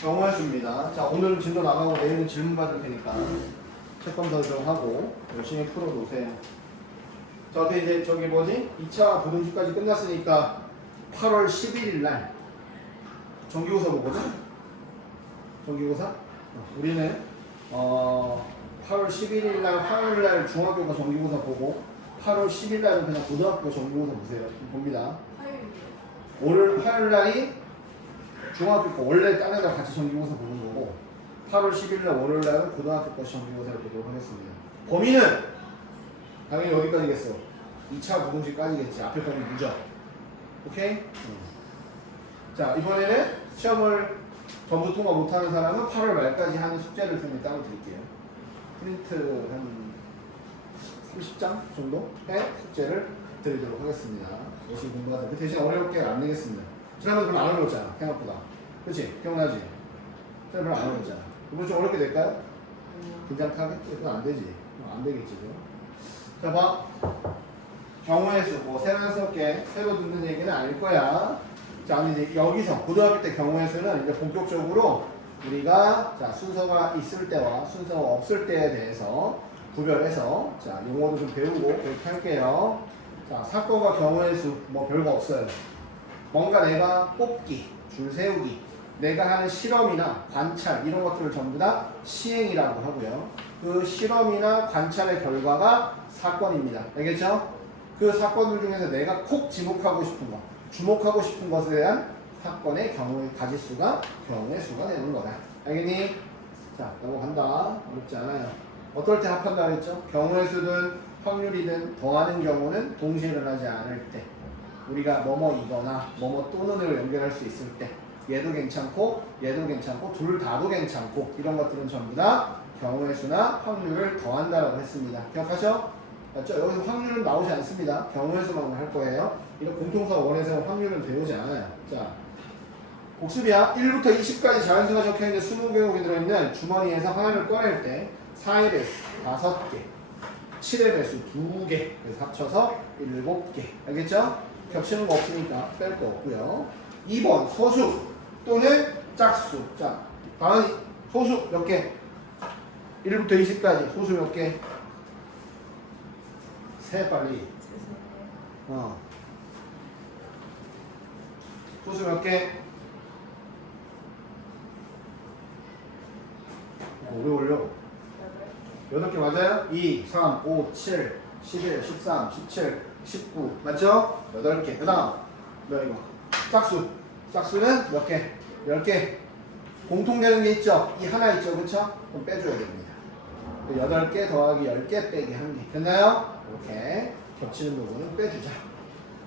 경우의 수입니다. 자, 오늘은 진도 나가고 내일은 질문 받을 테니까 책 검사 좀 하고 열심히 풀어놓으세요. 자, 어떻게 이제 저기 뭐지? 2차 부등식까지 끝났으니까 8월 11일 날 정기고사 보거든? 정기고사? 우리는 8월 11일 날 화요일 날 중학교가 정기고사 보고 8월 10일 날은 그냥 고등학교 정기고사 보세요. 봅니다. 화요일 날이 중학교 거 원래 다른 애랑 같이 정기고사 보는 거고 8월 10일 날 월요일 날은 고등학교 거 정기고사를 보도록 하겠습니다. 범위는 당연히 여기까지겠어. 2차 부등식까지겠지. 앞에 범위 무적. 오케이? 자, 이번에는 시험을 전부 통과 못하는 사람은 8월 말까지 하는 숙제를 좀 따로 드릴게요. 프린트 한 30장 정도의 숙제를 드리도록 하겠습니다. 열심히 공부하세요. 그 대신 어렵게 안 내겠습니다. 지난번에 별로 안 어려웠잖아, 생각보다. 그치? 기억나지? 지난번에 별로 안 어려웠잖아. 이번 좀 어렵게 될까요? 긴장하겠지? 그건 안 되지. 안 되겠지. 자, 봐. 경우의 수, 뭐, 새삼스럽게 새로 듣는 얘기는 아닐 거야. 자, 근데 이제 여기서, 고등학교 때 경우의 수는 이제 본격적으로 우리가, 자, 순서가 있을 때와 순서가 없을 때에 대해서 구별해서, 자, 용어도 좀 배우고, 그렇게 할게요. 자, 사건과 경우의 수, 뭐, 별거 없어요. 뭔가 내가 뽑기, 줄 세우기, 내가 하는 실험이나 관찰 이런 것들을 전부 다 시행이라고 하고요. 그 실험이나 관찰의 결과가 사건입니다. 알겠죠? 그 사건들 중에서 내가 콕 지목하고 싶은 것, 주목하고 싶은 것에 대한 사건의 경우의 가지수가 경우의 수가 되는 거다. 알겠니? 자, 넘어간다. 어렵지 않아요. 어떨 때 합한다 그랬죠? 경우의 수든 확률이든 더하는 경우는 동시에 일어나지 않을 때, 우리가 뭐뭐이거나 뭐뭐 또는으로 연결할 수 있을 때, 얘도 괜찮고 얘도 괜찮고 둘 다도 괜찮고 이런 것들은 전부 다 경우의 수나 확률을 더한다라고 했습니다. 기억하죠? 맞죠? 여기서 확률은 나오지 않습니다. 경우의 수만 할 거예요. 이런 공통사 원에서 확률은 배우지 않아요. 자, 복습이야. 1부터 20까지 자연수가 적혀있는 20개국이 들어있는 주머니에서 하나를 꺼낼 때 4의 배수 5개, 7의 배수 2개, 그래서 합쳐서 7개. 알겠죠? 겹치는 거 없으니까 뺄 거 없고요. 2번 소수 또는 짝수. 자, 다음 소수 몇 개? 1부터 20까지 소수 몇 개? 세 빨리. 소수 몇 개? 오래 올려. 8개 맞아요? 2, 3, 5, 7, 11, 13, 17, 19 맞죠? 8개. 그 다음 이거 짝수. 짝수는 몇 개? 10개. 공통되는 게 있죠? 이 하나 있죠? 그쵸? 그럼 빼줘야 됩니다. 8개 더하기 10개 빼기 1개. 됐나요? 이렇게 겹치는 부분은 빼주자.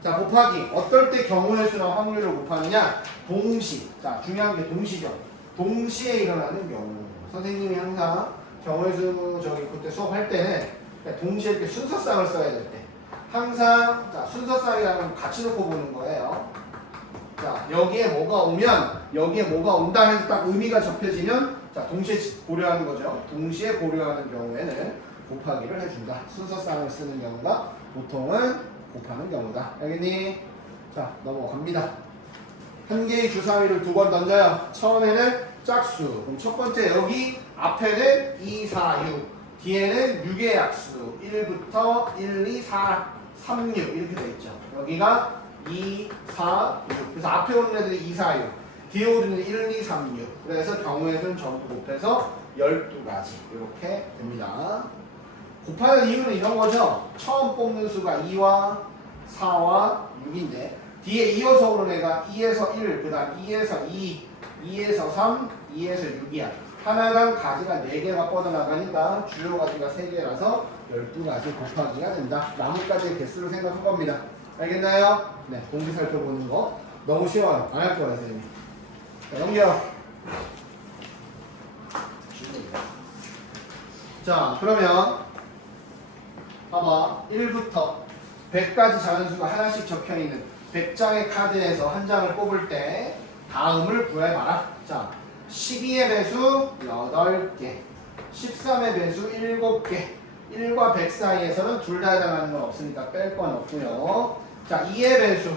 자, 곱하기. 어떨 때 경우의 수나 확률을 곱하느냐? 동시. 자, 중요한 게 동시죠. 동시에 일어나는 경우. 선생님이 항상 경우의 수 그때 수업할 때는 동시에 이렇게 순서쌍을 써야 될 때. 항상 자, 순서쌍이라면 같이 놓고 보는 거예요. 자, 여기에 뭐가 오면 여기에 뭐가 온다 해서 딱 의미가 접혀지면 자, 동시에 고려하는 거죠. 동시에 고려하는 경우에는 곱하기를 해준다. 순서쌍을 쓰는 경우가 보통은 곱하는 경우다. 알겠니? 자, 넘어갑니다. 한 개의 주사위를 2번 던져요. 처음에는 짝수. 그럼 첫 번째 여기 앞에는 2, 4, 6. 뒤에는 6의 약수. 1부터 1, 2, 4, 3, 6 이렇게 돼 있죠. 여기가 2, 4, 6. 그래서 앞에 오는 애들이 2, 4, 6. 뒤에 오는 애들이 1, 2, 3, 6. 그래서 경우의 수는 전부 곱해서 12가지. 이렇게 됩니다. 곱하는 이유는 이런 거죠. 처음 뽑는 수가 2와 4와 6인데 뒤에 이어서 오는 애가 2에서 1, 그 다음 2에서 2, 2에서 3, 2에서 6이야. 하나당 가지가 4개가 뻗어나가니까 주요 가지가 3개라서 12가지 곱하기가 된다. 나뭇가지의 개수를 생각한 겁니다. 알겠나요? 네, 공기 살펴보는 거 너무 쉬워요. 안 할 거예요, 선생님. 자, 넘겨. 자, 그러면 봐봐. 1부터 100까지 자연수가 하나씩 적혀있는 100장의 카드에서 한 장을 뽑을 때 다음을 구해봐라. 자, 12의 배수 8개, 13의 배수 7개, 1과 100 사이에서는 둘 다 해당하는 건 없으니까 뺄 건 없고요. 자, 2의 배수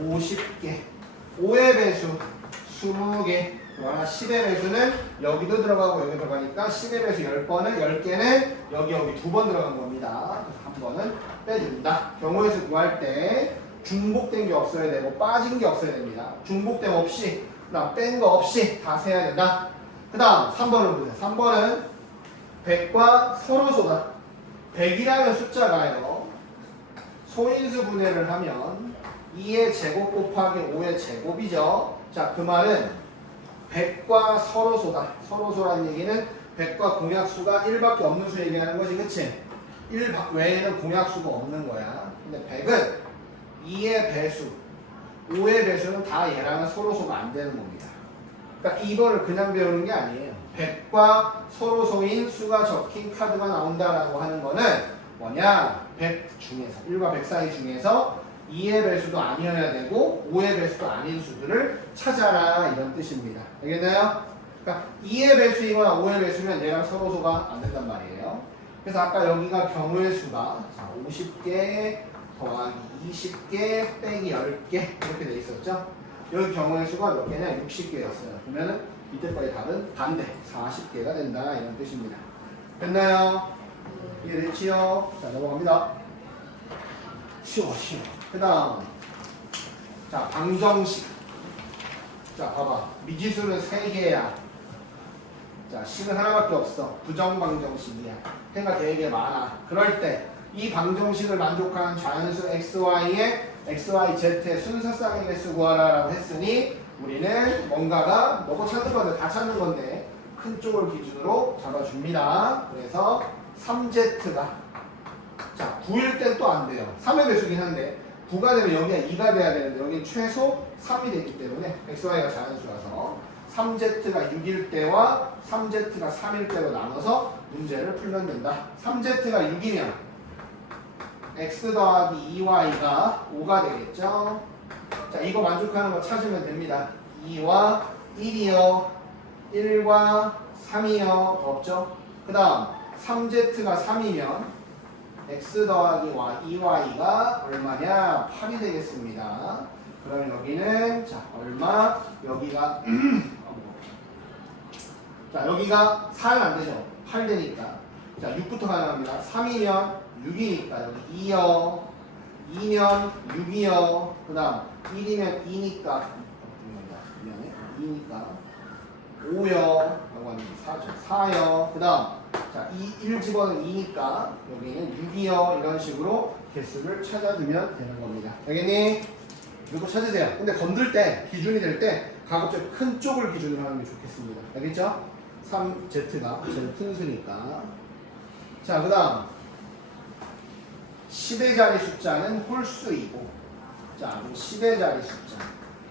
50개, 5의 배수 20개. 그러나 10의 배수는 여기도 들어가고 여기 들어가니까 10의 배수 10번은 10개는 여기 2번 들어간 겁니다. 한 번은 빼준다. 경우의 수 구할 때 중복된 게 없어야 되고 빠진 게 없어야 됩니다. 중복됨 없이 그다음 뺀 거 없이 다 세야 된다. 그 다음 3번을 보세요. 3번은 100과 서로소다. 100이라는 숫자가요. 소인수 분해를 하면 2의 제곱 곱하기 5의 제곱이죠. 자, 그 말은 100과 서로소다. 서로소라는 얘기는 100과 공약수가 1밖에 없는 수 얘기하는 거지, 그치? 1 외에는 공약수가 없는 거야. 근데 100은 2의 배수, 5의 배수는 다 얘랑은 서로소가 안 되는 겁니다. 그러니까 이거를 그냥 배우는 게 아니에요. 100과 서로소인 수가 적힌 카드가 나온다라고 하는 거는 뭐냐? 100 중에서, 1과 100 사이 중에서 2의 배수도 아니어야 되고 5의 배수도 아닌 수들을 찾아라 이런 뜻입니다. 알겠나요? 그러니까 2의 배수이거나 5의 배수면 얘랑 서로소가 안 된단 말이에요. 그래서 아까 여기가 경우의 수가 50개 더하기 20개 빼기 10개 이렇게 돼 있었죠. 여기 경우의 수가 몇 개냐? 60개였어요. 그러면은 밑에 거의 답은 반대 40개가 된다 이런 뜻입니다. 됐나요? 이해됐지요? 자, 넘어갑니다. 쉬워. 그 다음 자, 방정식. 자, 봐봐. 미지수는 3개야. 자, 식은 하나밖에 없어. 부정방정식이야. 해가 되게 많아. 그럴 때 이 방정식을 만족하는 자연수 xy의 xyz의 순서쌍의 개수 구하라 라고 했으니 우리는 뭔가가 너가 찾는 건데 다 찾는 건데 큰 쪽을 기준으로 잡아줍니다. 그래서 3z가 자 9일 땐 또 안 돼요. 3의 배수긴 한데 9가 되면 여기가 2가 돼야 되는데 여기는 최소 3이 되기 때문에 xy가 자연수라서 3z가 6일 때와 3z가 3일 때로 나눠서 문제를 풀면 된다. 3z가 6이면 x 더하기 2y가 5가 되겠죠. 자, 이거 만족하는 거 찾으면 됩니다. 2와 1이요. 1과 3이요. 더 없죠? 그 다음 3z가 3이면 x 더하기 2y가 얼마냐? 8이 되겠습니다. 그럼 여기는 자 얼마? 여기가 자 여기가 4는 안 되죠. 8 되니까 자 6부터 가능합니다. 3이면 6이니까 여기 2요. 2면 6이요. 그 다음 1이면 2니까 미안해 2니까 5요 라고 하는 4죠. 4요. 그 다음 자 1 집어는 2니까 여기는 6이요. 이런 식으로 개수를 찾아주면 되는 겁니다. 알겠니? 이거 찾으세요. 근데 건들 때 기준이 될 때 가급적 큰 쪽을 기준으로 하는 게 좋겠습니다. 알겠죠? 3z가 제일 큰 수니까. 자, 그 다음 10의 자리 숫자는 홀수이고 자, 10의 자리 숫자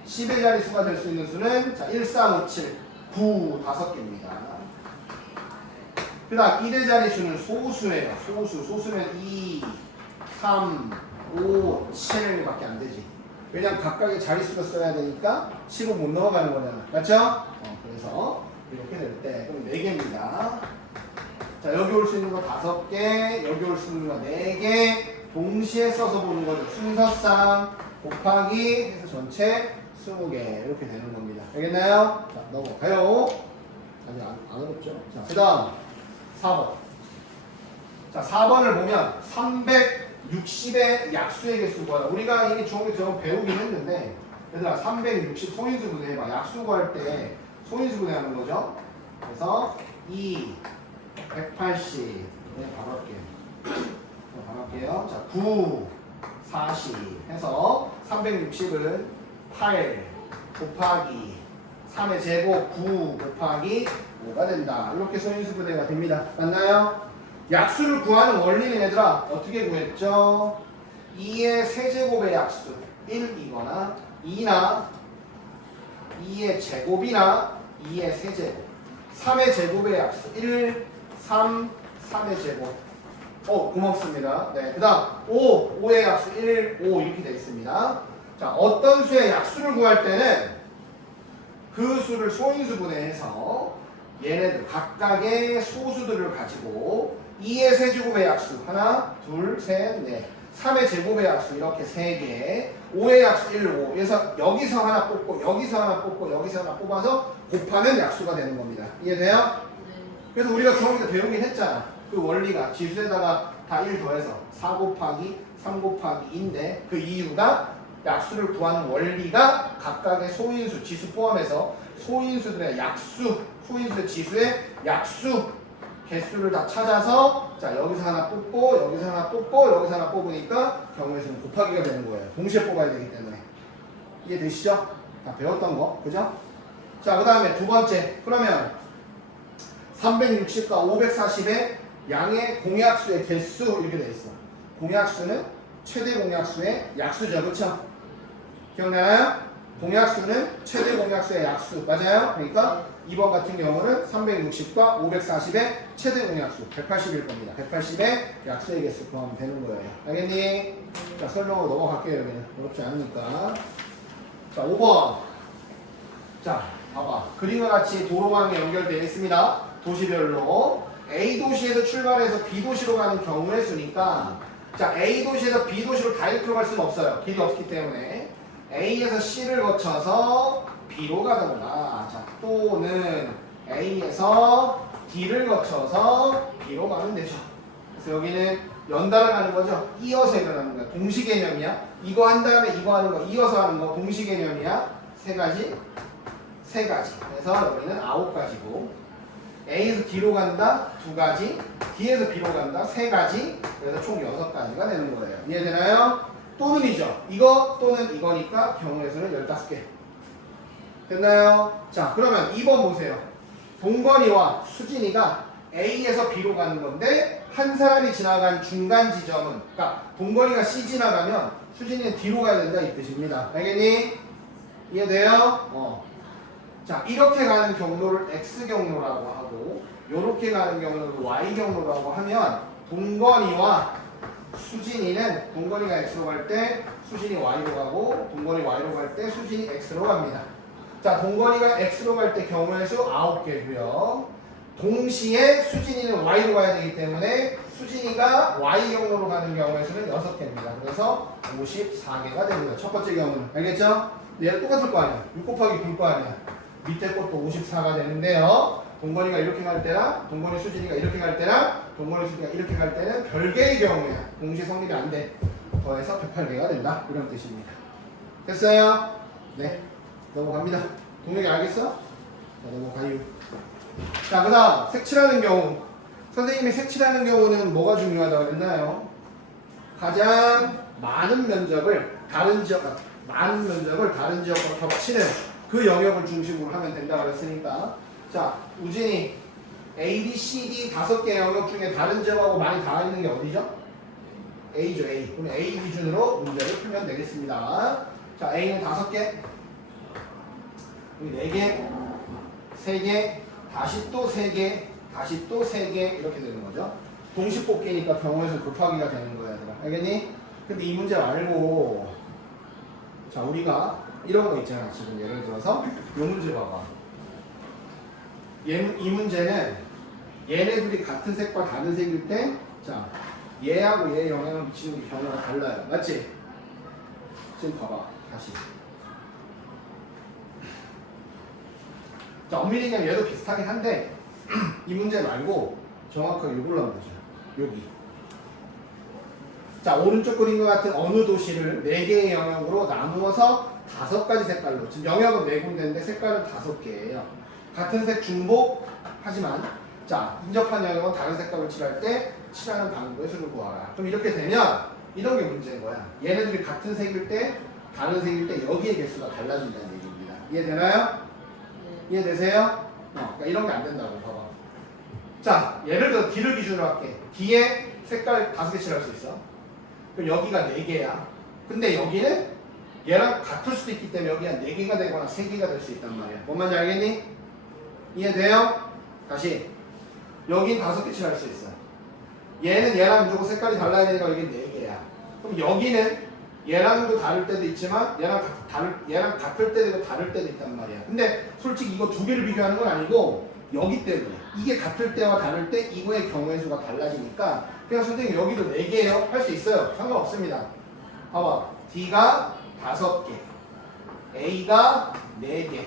10의 자리 수가 될 수 있는 수는 자, 1, 4, 5, 7, 9 5개입니다. 그 다음 1의 자리 수는 소수예요. 소수면 2, 3, 5, 7 밖에 안 되지. 왜냐면 각각의 자릿수를 써야 되니까 10은 못 넘어가는 거잖아. 맞죠? 그래서 이렇게 될 때 그럼 4개입니다. 자, 여기 올 수 있는 거 5개, 여기 올 수 있는 거 4개 동시에 써서 보는 거죠. 순서상 곱하기 해서 전체 20개 이렇게 되는 겁니다. 알겠나요? 자, 넘어가요. 아직 안 어렵죠? 자, 그 다음 4번. 자, 4번을 보면 360의 약수의 개수 구하라. 우리가 이게 중학교 저거 배우긴 했는데 얘들아 360 소인수 분해해봐. 약수 구할 때 소인수 분해하는 거죠. 그래서 2 180 네, 바로 할게요. 자, 9 40 해서 360은 8 곱하기 3의 제곱 9 곱하기 5가 된다. 이렇게 소인수 분해가 됩니다. 맞나요? 약수를 구하는 원리는 얘들아 어떻게 구했죠? 2의 세제곱의 약수 1이거나 2나 2의 제곱이나 2의 세제곱 3의 제곱의 약수 1, 3, 3의 제곱 고맙습니다. 네, 그 다음 5의 약수 1, 5 이렇게 되어 있습니다. 자, 어떤 수의 약수를 구할 때는 그 수를 소인수 분해해서 얘네들 각각의 소수들을 가지고 2의 세제곱의 약수 하나, 둘, 셋, 넷 3의 제곱의 약수 이렇게 3개, 5의 약수 1, 5. 그래서 여기서 하나 뽑고 여기서 하나 뽑고 여기서 하나 뽑아서 곱하면 약수가 되는 겁니다. 이해돼요? 네. 그래서 우리가 중학교 때 배우긴 했잖아. 그 원리가 지수에다가 다 1 더해서 4 곱하기 3 곱하기 2인데 그 이유가 약수를 구하는 원리가 각각의 소인수, 지수 포함해서 소인수들의 약수, 소인수의 지수의 약수 개수를 다 찾아서 자 여기서 하나 뽑고 여기서 하나 뽑고 여기서 하나 뽑으니까 경우의 수는 곱하기가 되는 거예요. 동시에 뽑아야 되기 때문에. 이해되시죠? 다 배웠던 거. 그죠? 자, 그 다음에 두 번째. 그러면 360과 540의 양의 공약수의 개수 이렇게 돼 있어. 공약수는 최대 공약수의 약수죠. 그쵸? 기억나나요? 공약수는 최대 공약수의 약수. 맞아요? 그러니까 2번 같은 경우는 360과 540의 최대 공약수 180일 겁니다. 180의 약수의 개수 구하면 되는 거예요. 알겠니? 자, 설명으로 넘어갈게요. 여기는 어렵지 않으니까. 자, 5번. 자, 봐봐. 그림과 같이 도로망이 연결되어 있습니다. 도시별로. A 도시에서 출발해서 B 도시로 가는 경우의 수니까 자, A 도시에서 B 도시로 다이렉트로 갈 수는 없어요. 길이 없기 때문에. A에서 C를 거쳐서 B로 가던가, 자, 또는 A에서 D를 거쳐서 B로 가면 되죠. 그래서 여기는 연달아 가는 거죠. 이어서 일어나는 거야. 동시 개념이야. 이거 한 다음에 이거 하는 거, 이어서 하는 거 동시 개념이야. 세 가지. 그래서 여기는 9가지고 A에서 D로 간다, 2가지. D에서 B로 간다, 3가지. 그래서 총 6가지가 되는 거예요. 이해되나요? 또는이죠. 이거 또는 이거니까 경우의 수는 15개. 됐나요? 자, 그러면 2번 보세요. 동건이와 수진이가 A에서 B로 가는 건데 한 사람이 지나간 중간 지점은, 그러니까 동건이가 C 지나가면 수진이는 D로 가야 된다 이 뜻입니다. 알겠니? 이해돼요? 자, 이렇게 가는 경로를 X 경로라고 하고 이렇게 가는 경로를 Y 경로라고 하면 동건이와 수진이는 동건이가 X로 갈 때 수진이 Y로 가고 동건이 Y로 갈 때 수진이 X로 갑니다. 자, 동건이가 X로 갈 때 경우의 수 9개고요. 동시에 수진이는 Y로 가야 되기 때문에 수진이가 Y 경로로 가는 경우의 수는 6개입니다. 그래서 54개가 됩니다. 첫 번째 경우는. 알겠죠? 얘가 똑같을 거 아니야. 6 곱하기 9일 거 아니야. 밑에 것도 54가 되는데요. 동건이가 이렇게 갈 때랑 동건이 수진이가 이렇게 갈 때랑 동건이 수진이가 이렇게 갈 때는 별개의 경우야. 동시에 성립이 안 돼. 더해서 108개가 된다. 이런 뜻입니다. 됐어요? 네. 넘어갑니다. 동혁이 알겠어? 자, 넘어가요. 자, 그 다음 색칠하는 경우. 선생님이 색칠하는 경우는 뭐가 중요하다고 했나요? 가장 많은 면적을 다른 지역과 겹치는 그 영역을 중심으로 하면 된다고 했으니까. 자, 우진이 A, B, C, D 5개 영역 중에 다른 지역하고 많이 닿아 있는 게 어디죠? A죠, A. 그럼 A 기준으로 문제를 풀면 되겠습니다. 자, A는 5개, 여기 4개, 3개, 다시 또 3개, 다시 또 3개 이렇게 되는 거죠. 동시 뽑기니까 경우에서 곱하기가 되는 거야, 얘들아. 알겠니? 근데 이 문제 말고 자, 우리가 이런 거 있잖아. 지금 예를 들어서 이 문제 봐봐. 이 문제는 얘네들이 같은 색과 다른 색일 때 자, 얘하고 얘의 영향을 미치는 게 경우가 달라요. 맞지? 지금 봐봐. 다시. 자, 엄밀히 얘기하면 얘도 비슷하긴 한데 이 문제 말고 정확하게 이걸로 한번 보자. 여기. 자, 오른쪽 그림과 같은 어느 도시를 4개의 영역으로 나누어서 5가지 색깔로, 지금 영역은 4군데인데 색깔은 5개예요. 같은 색 중복 하지만 자, 인접한 영역은 다른 색깔로 칠할 때 칠하는 방법의 수를 구하라. 그럼 이렇게 되면 이런 게 문제인 거야. 얘네들이 같은 색일 때 다른 색일 때 여기의 개수가 달라진다는 얘기입니다. 이해되나요? 네. 이해되세요? 그러니까 이런 게 안 된다고 봐봐. 자, 예를 들어 D를 기준으로 할게. D에 색깔 5개 칠할 수 있어. 그럼 여기가 4개야. 근데 여기는 얘랑 같을 수도 있기 때문에 여기가 4개가 되거나 3개가 될 수 있단 말이야. 뭔 말인지 알겠니? 이해돼요? 다시. 여긴 5개 칠할 수 있어. 얘는 얘랑 무조건 색깔이 달라야 되니까 여긴 4개야. 그럼 여기는 얘랑도 다를 때도 있지만 얘랑 같을 때도 있고 다를 때도 있단 말이야. 근데 솔직히 이거 2개를 비교하는 건 아니고 여기 때문에 이게 같을 때와 다를 때 이거의 경우의 수가 달라지니까 그냥 선생님 여기도 4개예요. 할 수 있어요. 상관없습니다. 봐봐. D가 5개, A가 4개,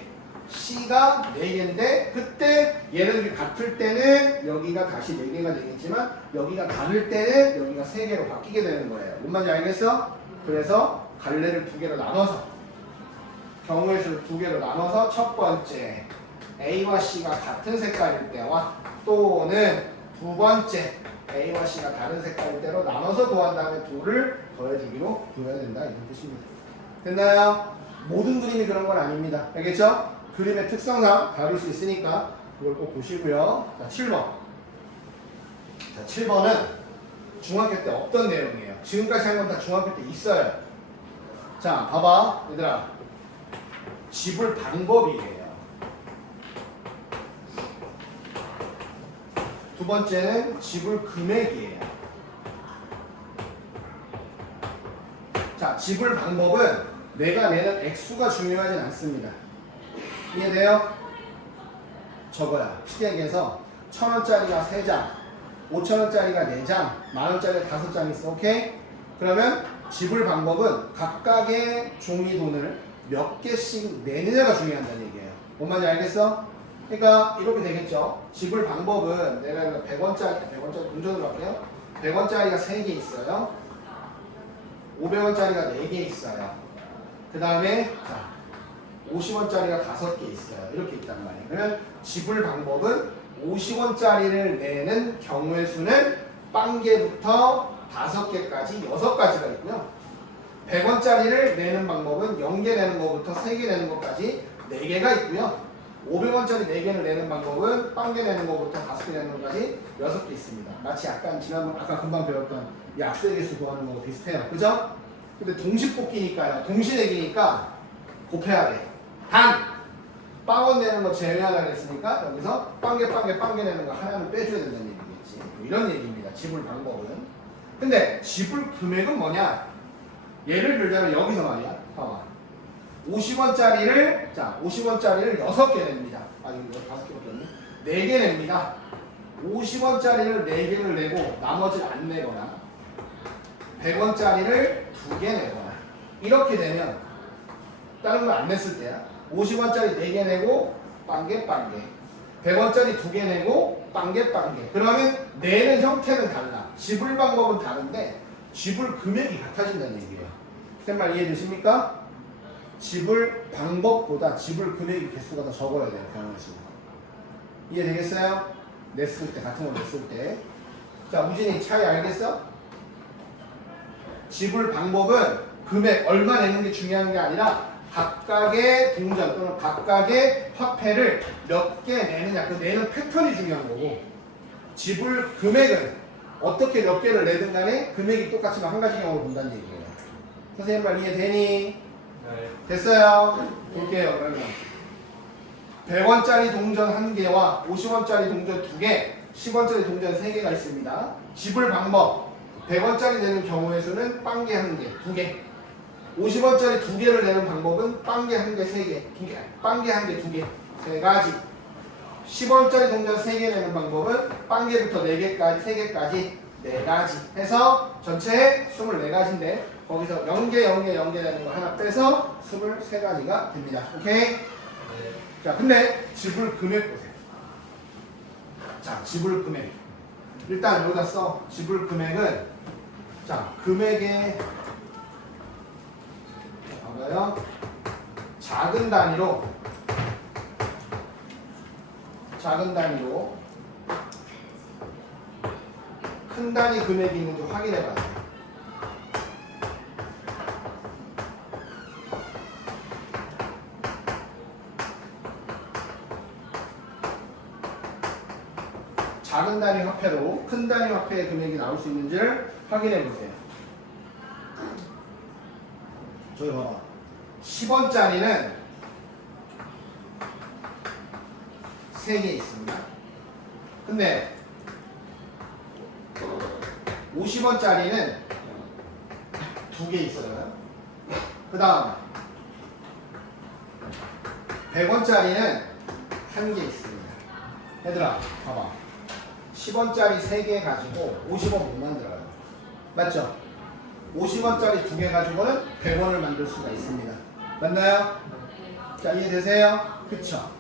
C가 4개인데 그때 얘네들이 같을 때는 여기가 다시 4개가 되겠지만 여기가 다를 때는 여기가 3개로 바뀌게 되는 거예요. 뭔 말인지 알겠어? 그래서 갈래를 2개로 나눠서 경우의 수를 2개로 나눠서 첫 번째 A와 C가 같은 색깔일 때와 또는 두 번째 A와 C가 다른 색깔일 때로 나눠서 더한 다음에 2를 더해주기로 두어야 된다 이런 뜻입니다. 됐나요? 모든 그림이 그런 건 아닙니다. 알겠죠? 그림의 특성상 다룰 수 있으니까 그걸 꼭 보시고요. 자, 7번. 자, 7번은 중학교 때 없던 내용이에요. 지금까지 한 건 다 중학교 때 있어요. 자, 봐봐. 얘들아. 지불 방법이에요. 두 번째는 지불 금액이에요. 자, 지불 방법은 내가 내는 액수가 중요하진 않습니다. 이해돼요? 저거야. 시댁에서 1,000원짜리가 3장, 5,000원짜리가 4장, 만원짜리가 5장 있어. 오케이? 그러면 지불 방법은 각각의 종이 돈을 몇 개씩 내느냐가 중요하다는 얘기예요. 뭔 말인지 알겠어? 그러니까 이렇게 되겠죠. 지불 방법은 내가 100원짜리 동전으로 할게요. 100원짜리가 3개 있어요. 500원짜리가 4개 있어요. 그 다음에 50원짜리가 5개 있어요. 이렇게 있단 말이에요. 그러면 지불 방법은 50원짜리를 내는 경우의 수는 빵개부터 5개까지 6가지가 있고요. 100원짜리를 내는 방법은 0개 내는 것부터 3개 내는 것까지 4개가 있고요. 500원짜리 4개를 내는 방법은 빵개 내는 것부터 5개 내는 것까지 6개 있습니다. 마치 약간 아까 금방 배웠던 이 악수의개수 구하는 거하고 비슷해요. 그죠? 근데 동시뽑기니까요. 동시내기니까 곱해야 돼. 단! 빵원 내는 거 제외하려고 했으니까 여기서 빵개 내는 거 하나는 빼줘야 된다는 얘기겠지. 이런 얘기입니다. 지불 방법은. 근데 지불 금액은 뭐냐? 예를 들자면 여기서 말이야. 봐봐. 50원짜리를 6개 냅니다. 아니 이거 5개밖에 없네. 4개 냅니다. 50원짜리를 4개를 내고 나머지를 안 내거나 100원짜리를 2개 내거나 이렇게 되면 다른 걸 안 냈을 때야. 50원짜리 4개 내고 빵개 100원짜리 2개 내고 빵개 그러면 내는 형태는 달라. 지불 방법은 다른데 지불 금액이 같아진다는 얘기예요. 그 말 이해되십니까? 지불 방법보다 지불 금액의 개수가 더 적어야 돼요. 경우의 수. 이해되겠어요? 냈을 때 같은 거 냈을 때. 자, 우진이 차이 알겠어? 지불 방법은 금액 얼마 내는 게 중요한 게 아니라 각각의 동전 또는 각각의 화폐를 몇 개 내느냐 그 내는 패턴이 중요한 거고 지불 금액은 어떻게 몇 개를 내든 간에 금액이 똑같지만 한 가지 경우를 본다는 얘기예요. 선생님 말 이해되니? 네. 됐어요? 볼게요. 그러면 100원짜리 동전 1개와 50원짜리 동전 2개, 10원짜리 동전 3개가 있습니다. 지불 방법 100원짜리 내는 경우의 수는 빵개 1개, 2개 50원짜리 2개를 내는 방법은 빵개 1개, 3개, 2개 빵개 1개, 2개 3가지 10원짜리 동전 3개 내는 방법은 빵개부터 4개까지, 3개까지 4가지 해서 전체 24가지인데 거기서 0개 내는 거 하나 빼서 23가지가 됩니다. 오케이? 자, 근데 지불 금액 보세요. 자, 지불 금액. 일단 여기다 써. 지불 금액은 자, 금액의 봐봐요. 작은 단위로 큰 단위 금액이 있는지 확인해 봐요. 작은 단위 화폐로 큰 단위 화폐의 금액이 나올 수 있는지를 확인해 보세요. 저기 봐봐. 10원짜리는 3개 있습니다. 근데 50원짜리는 2개 있어요. 그 다음 100원짜리는 1개 있습니다. 얘들아 봐봐. 10원짜리 3개 가지고 50원 못 만들어요. 맞죠? 50원짜리 2개 가지고는 100원을 만들 수가 있습니다. 맞나요? 자, 이해되세요? 그쵸?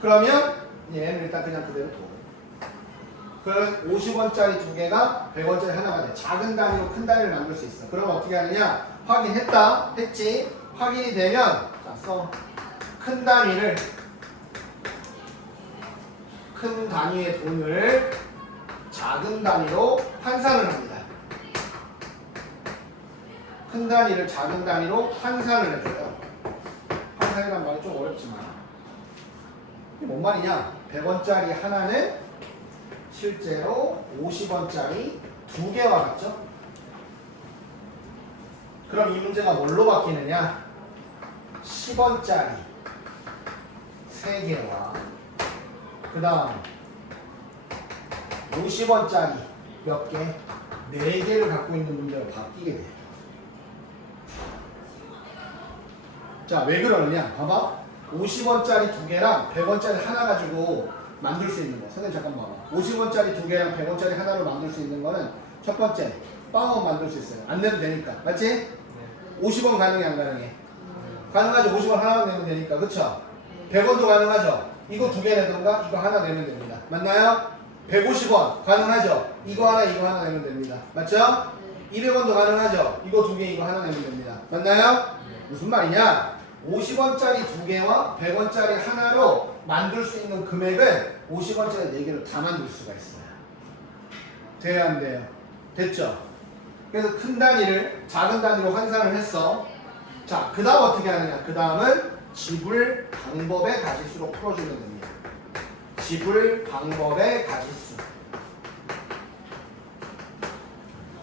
그러면 얘는 일단 그냥 그대로 둬. 그러면 50원짜리 2개가 100원짜리 하나가 돼. 작은 단위로 큰 단위를 만들 수 있어. 그러면 어떻게 하느냐? 확인했다. 했지? 확인이 되면 자, 써. 큰 단위를 큰 단위의 돈을 작은 단위로 환산을 합니다. 큰 단위를 작은 단위로 환산을 해줘요. 환산이란 말이 좀 어렵지만 이게 뭔 말이냐? 100원짜리 하나는 실제로 50원짜리 2개와 같죠? 그럼 이 문제가 뭘로 바뀌느냐? 10원짜리 3개와 그 다음 50원짜리 몇 개? 4개를 갖고 있는 문제로 바뀌게 돼요. 자, 왜 그러느냐? 봐봐. 50원짜리 2개랑 100원짜리 하나 가지고 만들 수 있는 거. 선생님 잠깐 봐봐. 50원짜리 2개랑 100원짜리 하나로 만들 수 있는 거는 첫 번째, 빵원 만들 수 있어요. 안 내도 되니까. 맞지? 50원 가능해, 안 가능해? 가능하죠. 50원 하나만 내면 되니까. 그쵸? 100원도 가능하죠. 이거 2개 내던가 이거 하나 내면 됩니다. 맞나요? 150원 가능하죠. 이거 하나 이거 하나 내면 됩니다. 맞죠? 200원도 가능하죠. 이거 2개 이거 하나 내면 됩니다. 맞나요? 무슨 말이냐? 50원짜리 2개와 100원짜리 하나로 만들 수 있는 금액은 50원짜리 4개로 다 만들 수가 있어요. 돼요, 안 돼요? 됐죠? 그래서 큰 단위를 작은 단위로 환산을 했어. 자, 그 다음 어떻게 하느냐? 그 다음은 지불 방법의 가지수로 풀어주면 됩니다. 지불 방법의 가지수.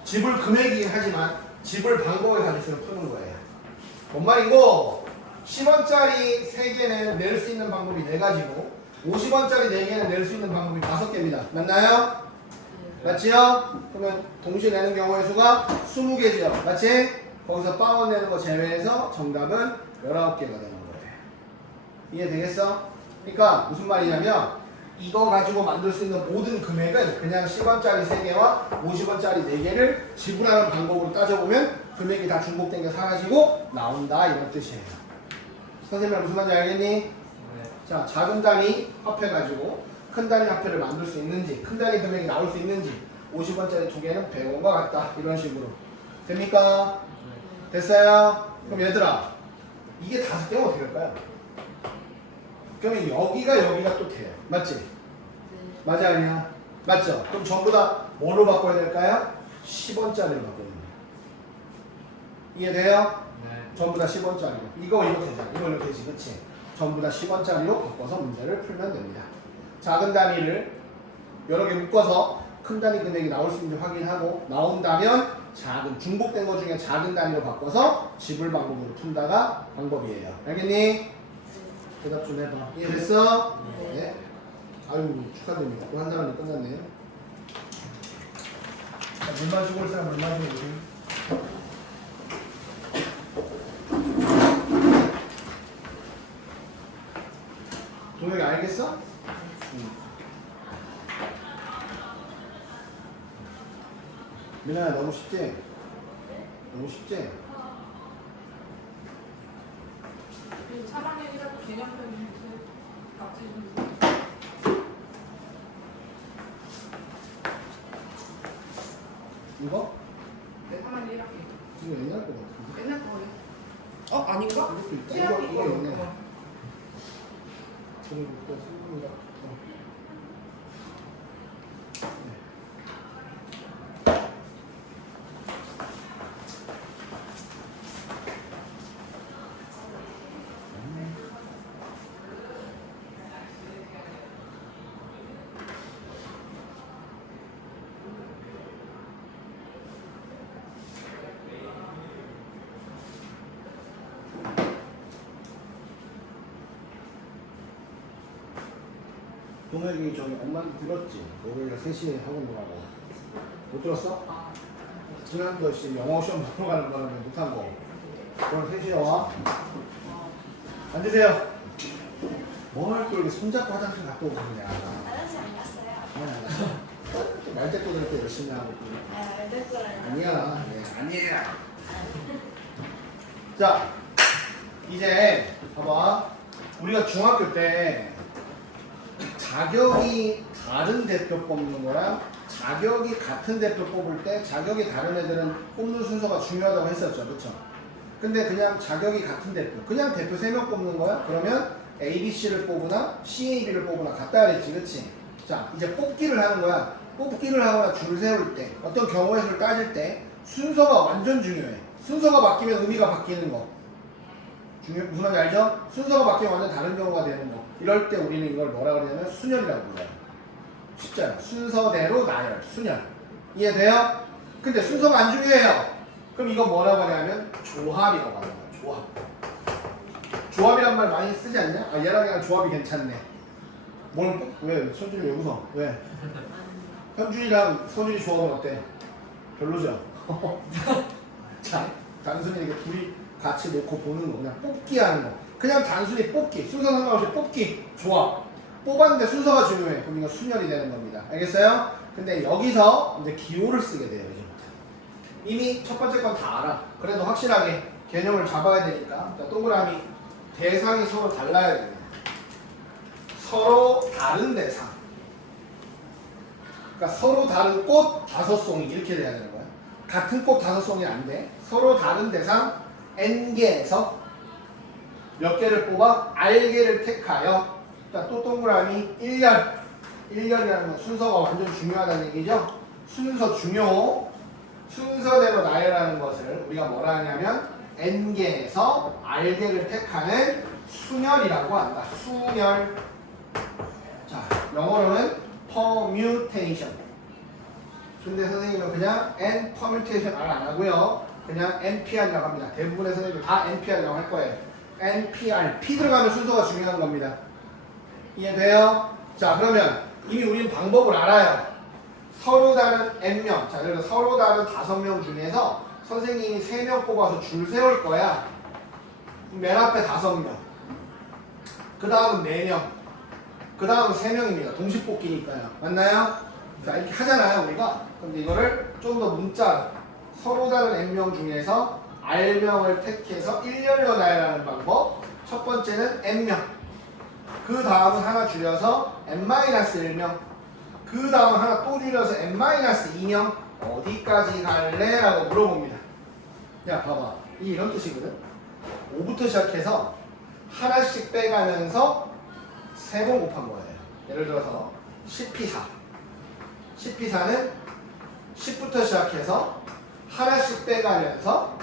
지불 금액이긴 하지만 지불 방법의 가지수를 푸는 거예요. 뭔 말이고 10원짜리 3개는 낼 수 있는 방법이 4가지고 50원짜리 4개는 낼 수 있는 방법이 5개입니다. 맞나요? 맞지요? 그러면 동시에 내는 경우의 수가 20개죠. 맞지? 거기서 빵원 내는 거 제외해서 정답은 19개가 되는 거예요. 이해되겠어? 그러니까 무슨 말이냐면 이거 가지고 만들 수 있는 모든 금액은 그냥 10원짜리 3개와 50원짜리 4개를 지불하는 방법으로 따져보면 금액이 다 중복된 게 사라지고 나온다 이런 뜻이에요. 선생님 무슨 말인지 알겠니? 네. 자, 작은 단위 화폐 가지고 큰 단위 화폐를 만들 수 있는지 큰 단위 금액이 나올 수 있는지 50원짜리 2개는 100원과 같다 이런 식으로 됩니까? 네. 됐어요? 그럼 얘들아 이게 5개면 어떻게 될까요? 그러면 여기가 또 돼요. 맞지? 네. 맞아 아니야? 맞죠? 그럼 전부 다 뭘로 바꿔야 될까요? 10원짜리로 바꿔야 됩니다. 이해돼요? 네. 전부 다 10원짜리로. 이거 되잖아. 이걸로 되지. 그치? 전부 다 10원짜리로 바꿔서 문제를 풀면 됩니다. 작은 단위를 여러 개 묶어서 큰 단위 금액이 나올 수 있는지 확인하고 나온다면 작은 중복된 것 중에 작은 단위로 바꿔서 지불 방법으로 푼다가 방법이에요. 알겠니? 대답 좀 해봐. 이해됐어? 네. 아유 축하드립니다. 또 한 단원이 끝났네요. 자, 물 마시고 올 사람 물 마시고 오세요. 동혁이 알겠어? 응. 민아야 너무 쉽지? 너무 쉽지? 사랑행이라고 개념표는 같이 이거? 네, 사랑행 1학기. 이거 옛날 거 같은데? 옛날 거예요. 아닌가? 이것도 있다. 1학기 이거 거. 옛날. 저기 또 승부가. 동혁이 저기 엄마한테 들었지? 월요일에 3시에 학원 가라고. 못 들었어? 지난도 영어 시험 보러 가는 바람에 못한 거. 오늘 3시에 와. 앉으세요. 뭘 또 이렇게 손잡고 화장실 갔다 오고 그냥. 화장실 안 갔어요. 안 갔어. 말대꾸들 때 열심히 하고 있군요. 알될 거라요. 아니야. 네, 아니야. 자, 이제 봐봐. 우리가 중학교 때 자격이 다른 대표 뽑는 거랑 자격이 같은 대표 뽑을 때 자격이 다른 애들은 뽑는 순서가 중요하다고 했었죠. 그쵸? 근데 그냥 자격이 같은 대표, 그냥 대표 3명 뽑는 거야? 그러면 ABC를 뽑으나 CAB를 뽑으나 같다 그랬지. 그치? 자, 이제 뽑기를 하는 거야. 뽑기를 하거나 줄 세울 때, 어떤 경우의 수를 따질 때 순서가 완전 중요해. 순서가 바뀌면 의미가 바뀌는 거. 무슨 말인지 알죠? 순서가 바뀌면 완전 다른 경우가 되는 거. 이럴 때 우리는 이걸 뭐라 그러냐면 순열이라고 불러요. 쉽잖아. 순서대로 나열, 순열. 이해돼요? 근데 순서가 안 중요해요. 그럼 이거 뭐라고 하냐면 조합이라고 하는 거야. 조합. 조합이란 말 많이 쓰지 않냐? 아, 얘랑 조합이 괜찮네. 왜? 손준이 왜 웃어? 왜? 현준이랑 손준이 조합은 어때? 별로죠? 자, 단순히 이렇게 둘이 같이 놓고 보는 거, 그냥 뽑기 하는 거. 그냥 단순히 뽑기, 순서 상관없이 뽑기, 조합. 뽑았는데 순서가 중요해. 그럼 이거 순열이 되는 겁니다. 알겠어요? 근데 여기서 이제 기호를 쓰게 돼요, 이제부터. 이미 첫 번째 건 다 알아. 그래도 확실하게 개념을 잡아야 되니까. 자, 동그라미. 대상이 서로 달라야 돼요. 서로 다른 대상. 그러니까 서로 다른 꽃 5송이 이렇게 돼야 되는 거야. 같은 꽃 5송이 안 돼. 서로 다른 대상 N개에서 몇 개를 뽑아 R개를 택하여. 자, 또 동그라미 1열. 1열이라는 건 순서가 완전 중요하다는 얘기죠. 순서 중요. 순서대로 나열하는 것을 우리가 뭐라 하냐면 N개에서 R개를 택하는 순열이라고 한다. 순열. 자, 영어로는 permutation. 근데 선생님은 그냥 N permutation R 안 하고요. 그냥 NPR이라고 합니다. 대부분의 선생님들 다 NPR이라고 할 거예요. NPR. P 들어가면 순서가 중요한 겁니다. 이해돼요? 자, 그러면 이미 우리는 방법을 알아요. 서로 다른 N명. 자, 그래서 서로 다른 5명 중에서 선생님이 3명 뽑아서 줄 세울 거야. 맨 앞에 5명. 그 다음은 4명. 그 다음은 3명입니다. 동시 뽑기니까요. 맞나요? 자, 이렇게 하잖아요, 우리가. 근데 이거를 좀 더 문자, 서로 다른 N명 중에서 R명을 택해서 1열로 나열하는 방법. 첫 번째는 N명. 그 다음은 하나 줄여서 N-1명. 그 다음 하나 또 줄여서 N-2명. 어디까지 갈래? 라고 물어봅니다. 야, 봐봐. 이런 뜻이거든. 5부터 시작해서 하나씩 빼가면서 3번 곱한 거예요. 예를 들어서 10p4. 10p4는 10부터 시작해서 하나씩 빼가면서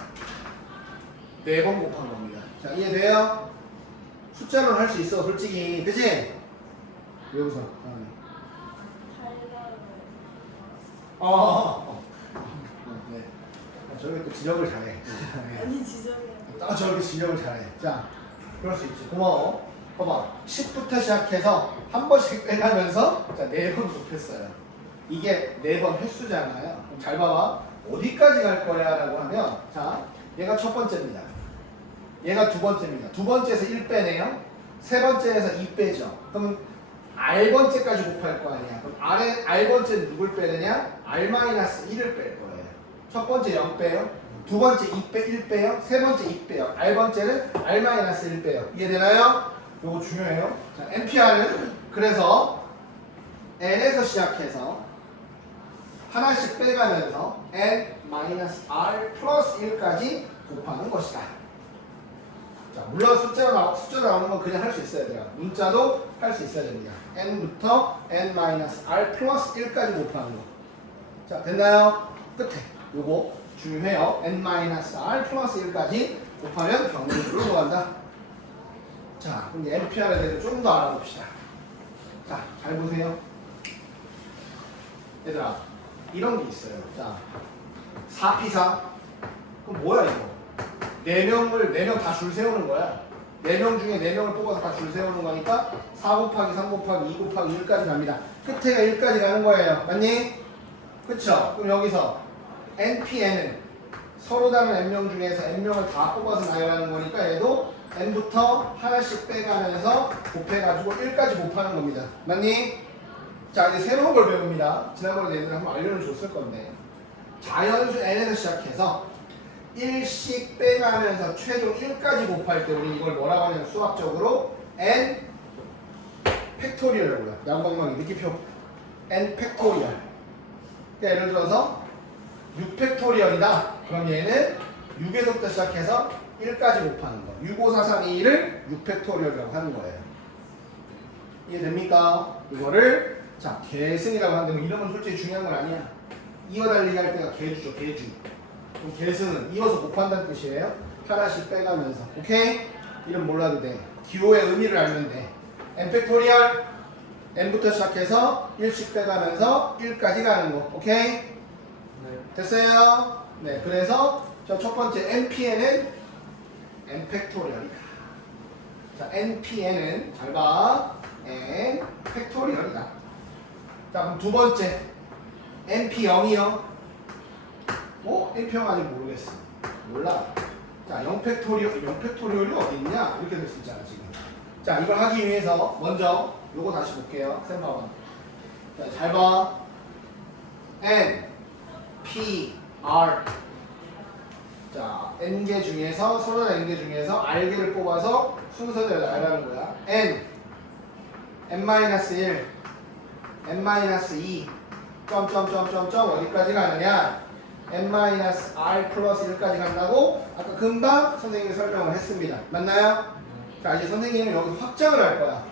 4번 곱한 겁니다. 자, 이해돼요? 숫자로는 할 수 있어, 솔직히. 그치? 왜 웃어? 네. 저기 또 지적을 잘해. 아니 지성이야. 저기 지적을 잘해. 자, 그럴 수 있지. 고마워. 봐봐. 10부터 시작해서 한 번씩 빼가면서 자, 4번 곱했어요. 이게 4번 횟수잖아요. 그럼 잘 봐봐. 어디까지 갈 거야? 라고 하면 자, 얘가 첫 번째입니다. 얘가 두 번째입니다. 두 번째에서 1 빼네요. 세 번째에서 2 빼죠. 그러면 R번째까지 곱할 거 아니야. 그럼 R번째는 누굴 빼느냐? R-1을 뺄 거예요. 첫 번째 0 빼요. 두 번째 1 빼요. 세 번째 2 빼요. R번째는 R-1 빼요. 이해되나요? 요거 중요해요. 자, NPR은 그래서 N에서 시작해서 하나씩 빼가면서 N-R 플러스 1까지 곱하는 것이다. 자, 물론 숫자로 나오는 건 그냥 할 수 있어야 돼요. 문자도 할 수 있어야 됩니다. N부터 N-R 플러스 1까지 곱하는 거. 자, 됐나요? 끝에 요거 중요해요. N-R 플러스 1까지 곱하면 경계수로 들어간다. 자, 그럼 이제 NPR에 대해서 좀 더 알아봅시다. 자, 잘 보세요. 얘들아, 이런 게 있어요. 자, 4P4. 그럼 뭐야 이거? 4명 다 줄 세우는 거야. 4명 중에 4명을 뽑아서 다 줄 세우는 거니까 4 곱하기 3 곱하기 2 곱하기 1까지 갑니다. 끝에가 1까지 가는 거예요. 맞니? 그쵸? 그럼 여기서 NPN은 서로 다른 N명 중에서 N명을 다 뽑아서 나열하는 거니까 얘도 N부터 하나씩 빼가면서 곱해가지고 1까지 곱하는 겁니다. 맞니? 자, 이제 새로운 걸 배웁니다. 지난번에 얘들 한번 알려는 줬을 건데 자연수 n에서 시작해서 1씩 빼가면서 최종 1까지 곱할 때 우리 이걸 뭐라고 하냐면 수학적으로 n 팩토리얼이라고요. 양방망이 느낌표 n 팩토리얼. 그러니까 예를 들어서 6 팩토리얼이다. 그럼 얘는 6에서부터 시작해서 1까지 곱하는 거. 6, 5, 4, 3, 2, 1을 6 팩토리얼이라고 하는 거예요. 이해됩니까? 이거를 자 계승이라고 하는데 뭐 이름은 솔직히 중요한 건 아니야. 이어 달리기 할 때가 계주죠. 계주. 그럼 계승은 이어서 곱한다는 뜻이에요. 하나씩 빼가면서. 오케이? 이름 몰라도 돼. 기호의 의미를 알면 돼. n 팩토리얼 n부터 시작해서 1씩 빼가면서 1까지 가는 거. 오케이? 됐어요? 네. 그래서 저 첫 번째 npn은 n 팩토리얼이다. 자, npn은 잘 봐. n 팩토리얼이다. 자, 그럼 두 번째 np0이요. np0 아직 모르겠어. 몰라. 자, 0 팩토리얼, 0 팩토리얼이 어디 있냐? 이렇게 될 수 있잖아, 지금. 자, 이걸 하기 위해서 먼저 요거 다시 볼게요. 쌤 봐봐. 자, 잘 봐. n, p, r. 자, n개 중에서, 서로 n개 중에서 r개를 뽑아서 순서대로 나열하는 거야. n, n-1, n-2, 점점점점점 어디까지 가느냐? n-r 플러스 1까지 간다고 아까 금방 선생님이 설명을 했습니다. 맞나요? 자, 이제 선생님은 여기 확장을 할 거야.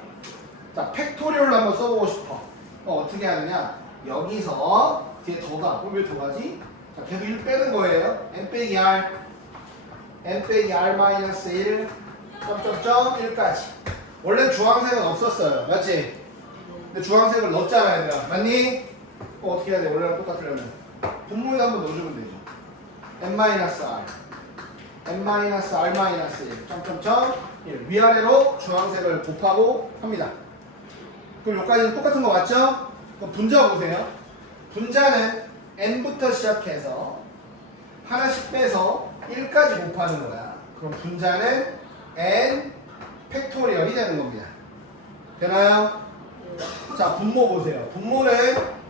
자, 팩토리얼로 한번 써보고 싶어. 어떻게 하느냐? 여기서 뒤에 더가. 왜 더가지? 자, 계속 1 빼는 거예요. n 빼기 r, n 빼기 r-1, 점점점 1까지. 원래 주황색은 없었어요. 맞지? 근데 주황색을 넣었잖아, 얘들아. 맞니? 어떻게 해야 돼? 원래랑 똑같으려면. 분모에다 한번 넣어주면 되죠. n-r, n-r-1, 점점점 1. 위아래로 주황색을 곱하고 합니다. 그럼 여기까지는 똑같은 거 맞죠? 그럼 분자 보세요. 분자는 n부터 시작해서 하나씩 빼서 1까지 곱하는 거야. 그럼 분자는 n 팩토리얼이 되는 겁니다. 되나요? 자, 분모 보세요. 분모는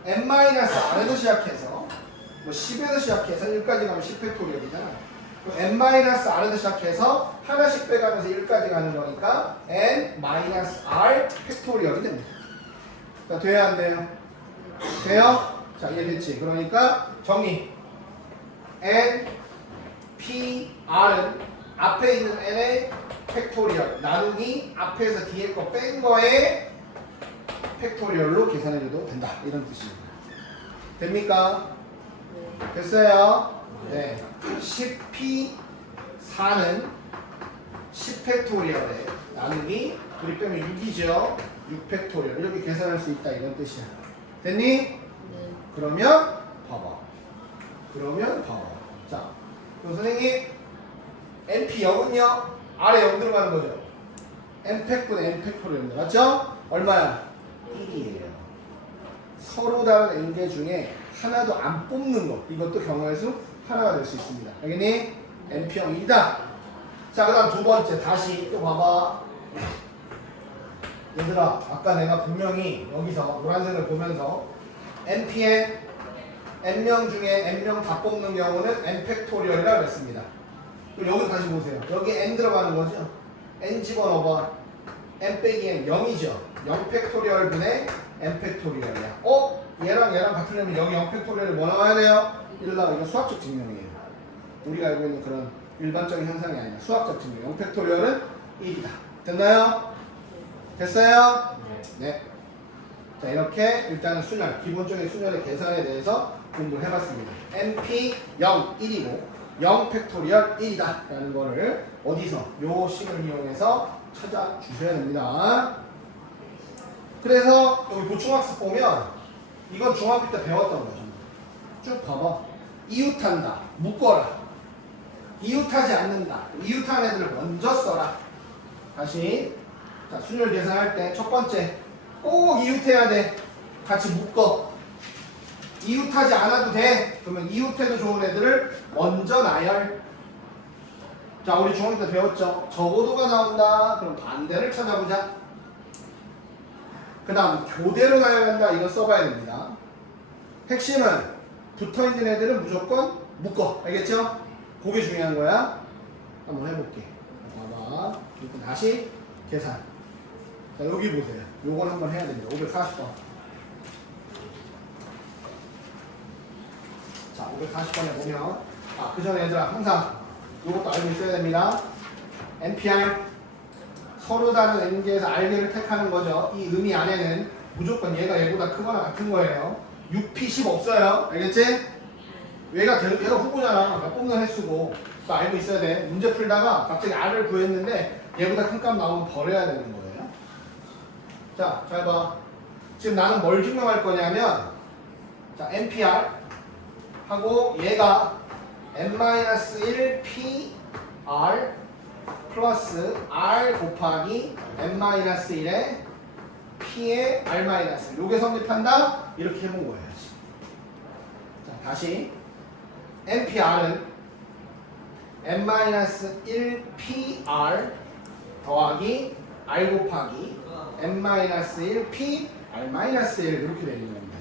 n-r에서 시작해서 뭐 10에서 시작해서 1까지 가면 10팩토리얼이잖아. 그럼 n-r에서 시작해서 하나씩 빼가면서 1까지 가는 거니까 n-r 팩토리얼이 됩니다. 자, 돼야 안 돼요? 돼요? 자, 이해됐지? 그러니까 정리. n, p, r은 앞에 있는 n의 팩토리얼 나누기 앞에서 뒤에 거 뺀 거에 팩토리얼로 계산해줘도 된다. 이런 뜻입니다. 됩니까? 됐어요? 네. 10p4는 10팩토리얼에 나누기 둘이 빼면 6이죠. 6팩토리얼 이렇게 계산할 수 있다. 이런 뜻이야. 됐니? 네. 그러면 봐봐. 자, 그럼 선생님 np0은요? 아래 0 들어가는 거죠. n팩분의 n팩토리얼입니다. 맞죠? 얼마야? 1이에요. 서로 다른 n개 중에 하나도 안 뽑는 것. 이것도 경우의 수 하나가 될 수 있습니다. 알겠니? np0 1이다. 자, 그 다음 두 번째. 다시 또 봐봐. 얘들아, 아까 내가 분명히 여기서 노란색을 보면서 npn n명 중에 n명 다 뽑는 경우는 n팩토리얼이라고 했습니다. 그럼 여기 다시 보세요. 여기 n 들어가는 거죠. n 집어넣어봐. n 빼기 n 0이죠. 0 팩토리얼 분의 n 팩토리얼이야. 얘랑 얘랑 같으려면 여기 0 팩토리얼이 뭐 나와야 돼요? 1 나와. 이거 수학적 증명이에요. 우리가 알고 있는 그런 일반적인 현상이 아니라 수학적 증명. 0 팩토리얼은 1이다. 됐나요? 됐어요? 네. 자, 이렇게 일단은 순열, 기본적인 순열의 계산에 대해서 공부를 해봤습니다. np 0, 1이고 0 팩토리얼 1이다 라는 거를 어디서? 요 식을 이용해서 찾아주셔야 됩니다. 그래서 여기 보충학습 보면 이건 중학교 때 배웠던 거죠. 쭉 봐봐. 이웃한다, 묶어라. 이웃하지 않는다, 이웃한 애들을 먼저 써라. 다시. 자, 순열 계산할 때 첫 번째 꼭 이웃해야 돼. 같이 묶어. 이웃하지 않아도 돼. 그러면 이웃해도 좋은 애들을 먼저 나열. 자, 우리 중학교 때 배웠죠. 적어도가 나온다. 그럼 반대를 찾아보자. 그 다음 교대로 나열한다. 이거 써봐야 됩니다. 핵심은 붙어있는 애들은 무조건 묶어. 알겠죠? 그게 중요한 거야. 한번 해볼게. 봐봐. 그리고 다시 계산. 자, 여기 보세요. 요건 한번 해야 됩니다. 540번. 자, 540번에 보면, 그 전에 얘들아, 항상 요것도 알고 있어야 됩니다. NPR. 서로 다른 N개에서 R개를 택하는 거죠. 이 의미 안에는 무조건 얘가 얘보다 크거나 같은 거예요. 6P10 없어요. 알겠지? 얘가 후보잖아. 뽑는 횟수고. 그거 알고 있어야 돼. 문제 풀다가 갑자기 R을 구했는데 얘보다 큰 값 나오면 버려야 되는 거예요. 자, 잘 봐. 지금 나는 뭘 증명할 거냐면, 자, NPR 하고 얘가 n-1 PR 플러스 R 곱하기 n-1의 P의 R-1 요게 성립한다? 이렇게 해본 거예요. 자, 다시 NPR은 n-1 PR 더하기 R 곱하기 n-1 P R-1 이렇게 되는 겁니다.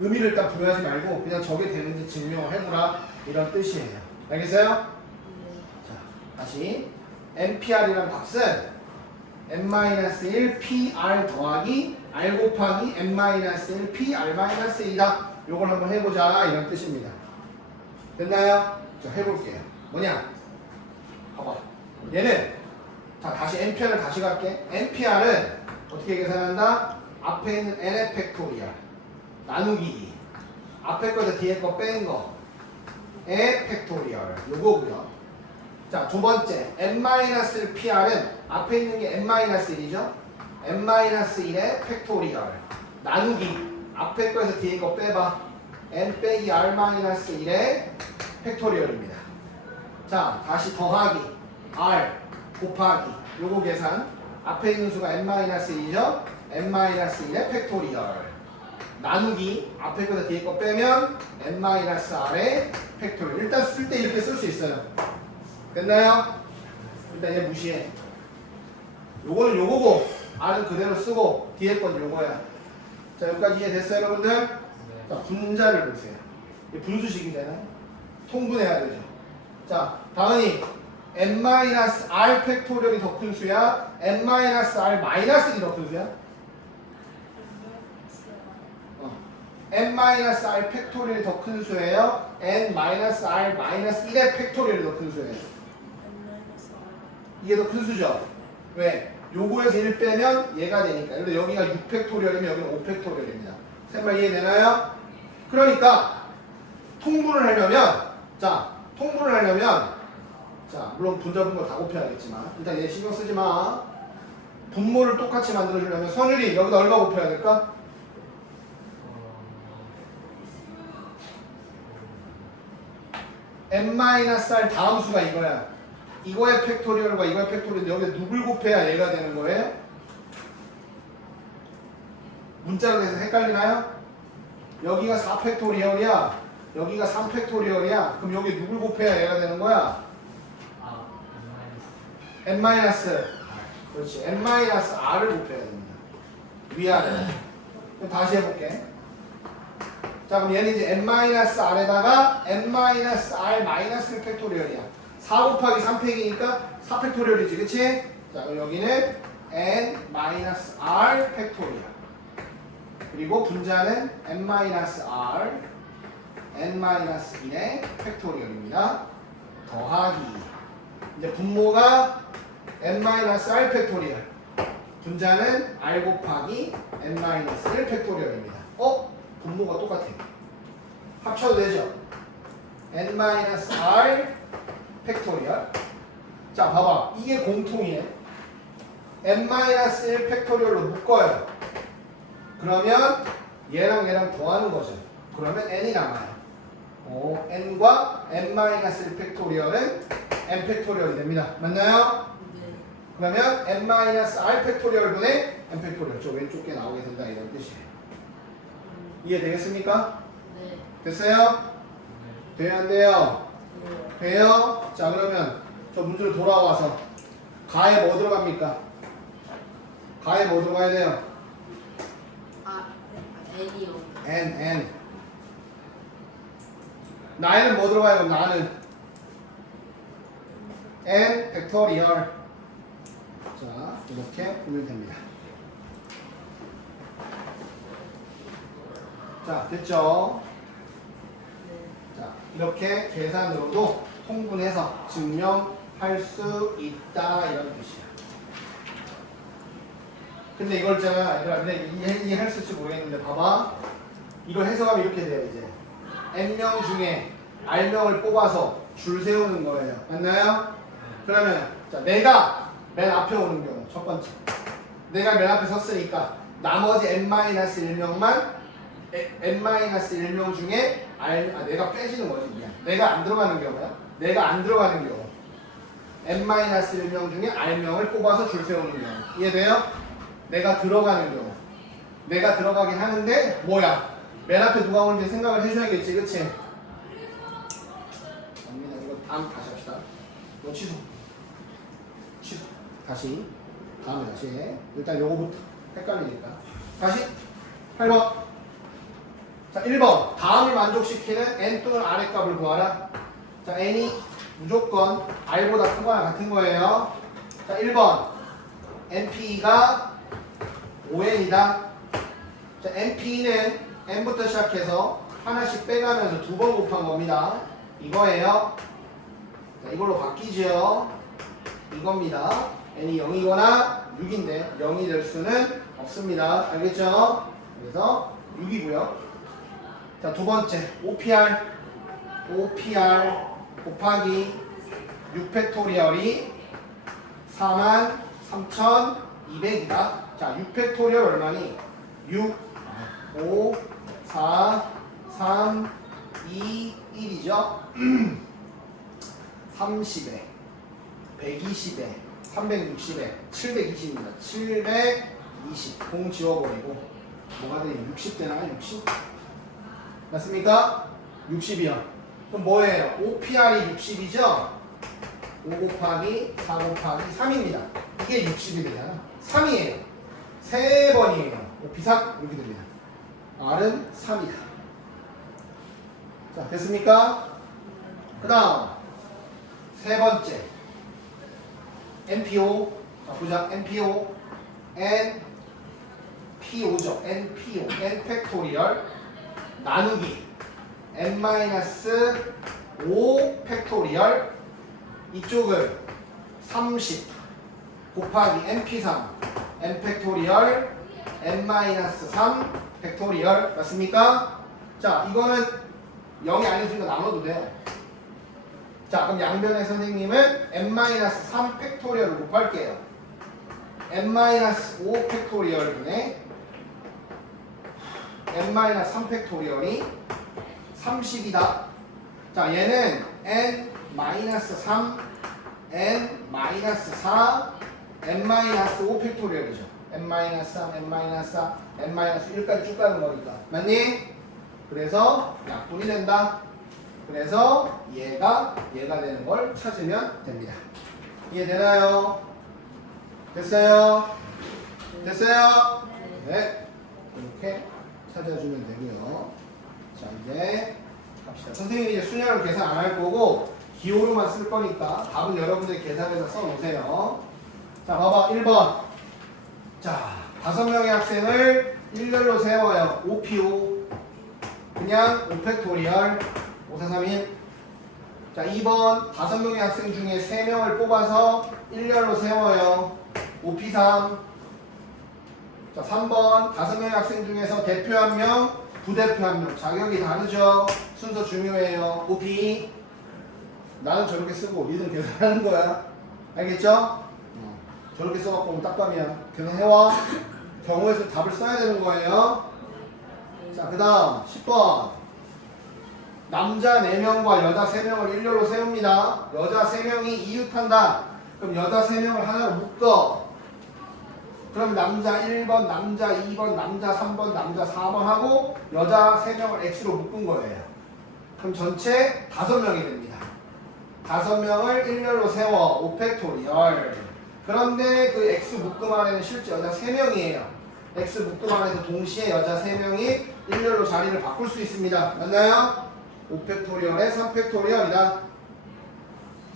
의미를 딱 부여하지 말고 그냥 저게 되는지 증명을 해보라 이런 뜻이에요. 알겠어요? 자, 다시 NPR이란 값은 n-1 PR 더하기 R 곱하기 n-1 P R-1이다. 요걸 한번 해보자 이런 뜻입니다. 됐나요? 자, 해볼게요. 뭐냐? 봐봐. 얘는 자, 다시 NPR을 다시 갈게. NPR은 어떻게 계산한다? 앞에 있는 n의 팩토리얼 나누기 앞에 거에서 뒤에 거 뺀 거의 팩토리얼 요거고요. 자, 두 번째 n-1 PR은 앞에 있는 게 n-1이죠. n-1의 팩토리얼 나누기 앞에 거에서 뒤에 거 빼봐 n 빼기 r-1의 팩토리얼입니다. 자, 다시 더하기 r 곱하기 요거 계산 앞에 있는 수가 n-1이죠. n-1의 팩토리얼 나누기 앞에 거에서 뒤에 거 빼면 n-r의 팩토리얼. 일단 쓸 때 이렇게 쓸 수 있어요. 됐나요? 일단 얘 무시해. 요거는 요거고 r은 그대로 쓰고 뒤에 건 요거야. 자, 여기까지 이해됐어요 여러분들? 네. 자, 분자를 보세요. 이게 분수식이잖아요. 통분해야 되죠. 자, 다은이 n-r 팩토리얼이 더 큰 수야? n-r 마이너스 1이 더 큰 수야? n-r 팩토리얼이 더 큰 수예요? n-r-1의 팩토리얼이 더 큰 수예요? 이게 더 큰 수죠? 왜? 요거에서 1 빼면 얘가 되니까. 근데 여기가 6팩토리얼이면 여기는 5팩토리얼입니다. 셋말 이해되나요? 그러니까 통분을 하려면 자, 물론 분자 분모 다 곱해야겠지만 일단 얘 신경 쓰지 마. 분모를 똑같이 만들어주려면 선율이 여기다 얼마 곱해야 될까? n-r 다음 수가 이거야. 이거의 팩토리얼과 이거의 팩토리얼인데 여기에 누굴 곱해야 얘가 되는 거예요? 문자로 해서 헷갈리나요? 여기가 4팩토리얼이야. 여기가 3팩토리얼이야. 그럼 여기 누굴 곱해야 얘가 되는 거야? n-. 그렇지. n-r을 곱해야 됩니다. 위아래. 다시 해볼게. 자, 그럼 얘는 이제 n-r에다가 n-r 팩토리얼이야. 4 곱하기 3팩이니까 4팩토리얼이지, 그치? 자, 그럼 여기는 n-r 팩토리얼. 그리고 분자는 n-r, n-1의 팩토리얼입니다. 더하기. 이제 분모가 n-r 팩토리얼. 분자는 r 곱하기 n-1 팩토리얼입니다. 분모가 똑같아. 합쳐도 되죠? n-r 팩토리얼. 자, 봐봐. 이게 공통이네. n-1 팩토리얼로 묶어요. 그러면 얘랑 얘랑 더하는 거죠. 그러면 n이 남아요. n과 n-1 팩토리얼은 n 팩토리얼이 됩니다. 맞나요? 네. 그러면 n-r 팩토리얼분의 n 팩토리얼. 저 왼쪽 게 나오게 된다 이런 뜻이에요. 이해되겠습니까? 네. 됐어요? 돼요, 안 돼요? 돼요? 자, 그러면 저 문제로 돌아와서 가에 뭐 들어갑니까? 가에 뭐 들어가야 돼요? n. 나에는 뭐 들어가요? 그럼 나는 n 팩토리얼. 자, 이렇게 보면 됩니다. 자, 됐죠? 자, 이렇게 계산으로도 통분해서 증명할 수 있다 이런 뜻이야. 근데 이걸 있잖아, 얘들아, 근데 이해할 수 있을지 모르겠는데 봐봐. 이걸 해석하면 이렇게 돼요. 이제 n명 중에 r명을 뽑아서 줄 세우는 거예요. 맞나요? 그러면 자, 내가 맨 앞에 오는 경우 첫 번째, 내가 맨 앞에 섰으니까 나머지 n-1명만 n-1명 중에 내가 빼지는 거지. 미안. 내가 안 들어가는 경우야. 내가 안 들어가는 경우 n-1명 중에 r명을 뽑아서 줄 세우는 경우. 이해돼요? 내가 들어가는 경우. 내가 들어가긴 하는데 뭐야? 맨 앞에 누가 오는지 생각을 해줘야겠지, 그치? 언니나 이거 다음 다시 합시다. 이거 취소. 다시. 다음에 다시 해. 일단 요거부터 헷갈리니까. 다시 8번. 자, 1번. 다음을 만족시키는 n 또는 r의 값을 구하라. 자, n이 무조건 r보다 크거나 같은 거예요. 자, 1번. np가 5n이다. 자, np는 n부터 시작해서 하나씩 빼가면서 두 번 곱한 겁니다. 이거예요. 자, 이걸로 바뀌죠. 이겁니다. n이 0이거나 6인데 0이 될 수는 없습니다. 알겠죠? 그래서 6이고요. 자, 두 번째 5pr 곱하기 6팩토리얼이 43,200이다. 자, 6팩토리얼 얼마니? 6, 5, 4, 3, 2, 1이죠? 30에 120에 360에 720입니다. 720 공 지워버리고 뭐가 되냐? 60 되나요? 60? 맞습니까? 60이요. 그럼 뭐예요? OPR이 60이죠? 5 곱하기 4 곱하기 3입니다. 이게 60이 되잖아. 3이에요. 3번이에요. OP3 이렇게 됩니다. R은 3이다. 자, 됐습니까? 그 다음 세 번째 NPO. 자, 보자. NPO NPO죠. NPO N 팩토리얼 나누기 n-5 팩토리얼. 이쪽은 30 곱하기 np3 n 팩토리얼 n-3 팩토리얼. 맞습니까? 자, 이거는 0이 아니었으니까 나눠도 돼요. 자, 그럼 양변의 선생님은 n-3 팩토리얼을 곱할게요. n-5 팩토리얼분의 n-3 팩토리얼이 30이다. 자, 얘는 n-3, n-4, n-5 팩토리얼이죠. n-3, n-4, n-1까지 쭉 가는 거니까. 맞니? 그래서 약분이 된다. 그래서 얘가 되는 걸 찾으면 됩니다. 이해되나요? 됐어요? 됐어요? 네. 이렇게 찾아주면 되고요. 자, 이제 갑시다. 선생님이 이제 수량을 계산 안 할 거고 기호로만 쓸 거니까 답은 여러분들이 계산해서 써놓으세요. 자, 봐봐. 1번. 자, 5명의 학생을 일렬로 세워요. 5P5. 그냥 5팩토리얼 5, 4, 3, 1. 자, 2번 5명의 학생 중에 3명을 뽑아서 일렬로 세워요. 5P3. 자, 3번 5명의 학생 중에서 대표 1명, 부대표 1명. 자격이 다르죠? 순서 중요해요. 5P. 나는 저렇게 쓰고 니들 계산하는 거야. 알겠죠? 저렇게 써갖고 딱감이야. 계산해와. 경우에 서 답을 써야 되는 거예요. 자, 그 다음 10번. 남자 4명과 여자 3명을 일렬로 세웁니다. 여자 3명이 이웃한다. 그럼 여자 3명을 하나로 묶어. 그럼 남자 1번, 남자 2번, 남자 3번, 남자 4번 하고 여자 3명을 X로 묶은 거예요. 그럼 전체 5명이 됩니다. 5명을 일렬로 세워. 5팩토리얼. 그런데 그 X 묶음 안에는 실제 여자 3명이에요. X 묶음 안에서 동시에 여자 3명이 일렬로 자리를 바꿀 수 있습니다. 맞나요? 5팩토리얼에 3팩토리얼이다.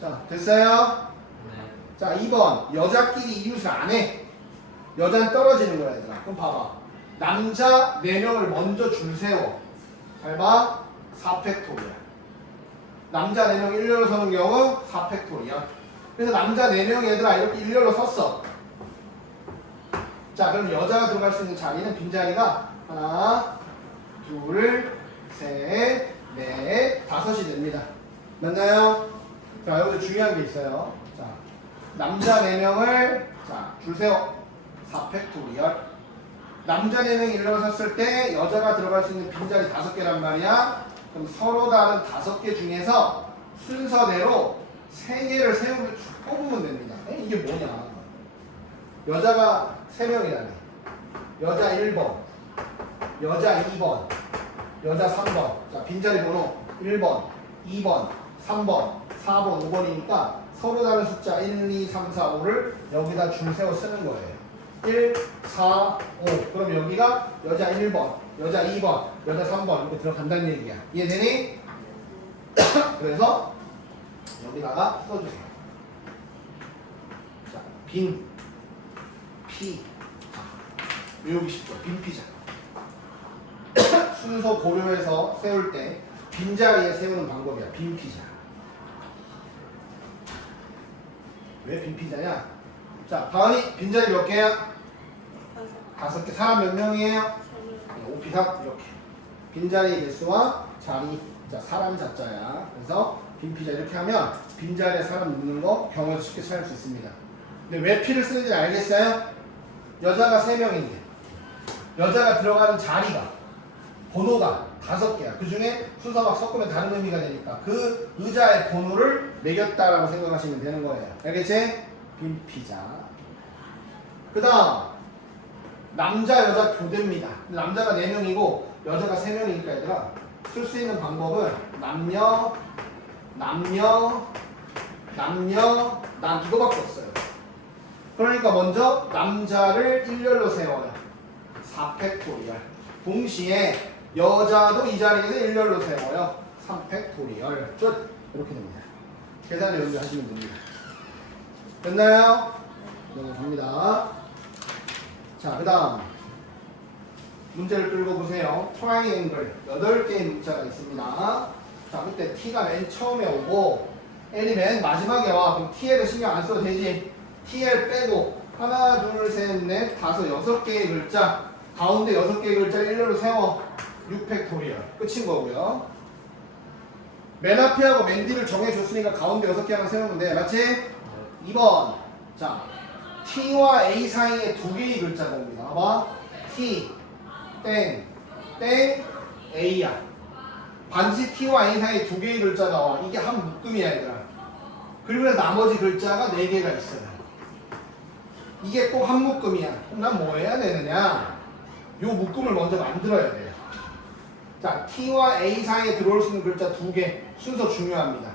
자, 됐어요? 자, 2번. 여자끼리 이웃을 안 해. 여자는 떨어지는 거야, 얘들아. 그럼 봐봐. 남자 4명을 먼저 줄 세워. 잘 봐. 4팩토리얼. 남자 4명 일렬로 서는 경우 4팩토리얼. 그래서 남자 4명이 얘들아 이렇게 일렬로 섰어. 자, 그럼 여자가 들어갈 수 있는 자리는 빈자리가 하나, 둘, 셋, 넷, 다섯이 됩니다. 맞나요? 자, 여기서 중요한 게 있어요. 자, 남자 4명을 자, 줄 세워. 4팩토리얼. 남자 4명이 일렬로 섰을 때 여자가 들어갈 수 있는 빈자리 5개란 말이야. 그럼 서로 다른 5개 중에서 순서대로 3개를 세우면 뽑으면 됩니다. 이게 뭐냐? 여자가 3명이라네. 여자 1번, 여자 2번, 여자 3번. 자, 빈자리 번호 1번, 2번, 3번, 4번, 5번이니까 서로 다른 숫자 1, 2, 3, 4, 5를 여기다 줄 세워 쓰는 거예요. 1, 4, 5. 그럼 여기가 여자 1번, 여자 2번, 여자 3번 이렇게 들어간다는 얘기야. 이해되니? 그래서 여기다가 써주세요. 자, 빈, 피. 외우기 쉽죠? 빈 피자. 순서 고려해서 세울 때 빈자리에 세우는 방법이야. 빈 피자. 왜 빈 피자냐? 자, 다은이 빈자리 몇 개야? 5개. 사람 몇 명이에요? 5피사 이렇게. 빈자리 개수와 자리. 자, 사람 자자야. 그래서 빈 피자 이렇게 하면 빈자리에 사람 넣는 거 경우에서 쉽게 찾을 수 있습니다. 근데 왜 피를 쓰는지 알겠어요? 여자가 3명인데 여자가 들어가는 자리가 번호가 5개야. 그 중에 순서 막 섞으면 다른 의미가 되니까 그 의자의 번호를 매겼다라고 생각하시면 되는 거예요. 알겠지? 빈 피자. 그 다음 남자 여자 교대입니다. 남자가 4명이고 여자가 3명이니까 얘들아 쓸 수 있는 방법은 남녀 이거밖에 없어요. 그러니까 먼저 남자를 일렬로 세워요. 4팩토리얼. 동시에 여자도 이 자리에서 일렬로 세워요. 3팩토리얼. 끝. 이렇게 됩니다. 계산을 연주하시면 됩니다. 됐나요? 넘어갑니다. 자, 그 다음 문제를 끌고 보세요. 트라이앵글 8개의 문자가 있습니다. 자, 그때 T가 맨 처음에 오고 L이 맨 마지막에 와. 그럼 TL을 신경 안 써도 되지. TL 빼고 하나, 둘, 셋, 넷, 다섯, 6개의 글자 가운데 6개의 글자를 일렬로 세워. 6팩토리얼. 끝인 거고요. 맨 앞에하고 맨 뒤를 정해줬으니까 가운데 6개 하나 세우면 돼. 맞지? 2번. 자, T와 A 사이에 2개의 글자가 옵니다. 봐봐. T, 땡, 땡, A야. 반드시 T와 A 사이에 2개의 글자가 와. 이게 한 묶음이야, 얘들아. 그리고 나머지 글자가 4개가 있어요. 이게 꼭 한 묶음이야. 그럼 난 뭐 해야 되느냐? 요 묶음을 먼저 만들어야 돼요. 자, T와 A 사이에 들어올 수 있는 글자 2개. 순서 중요합니다.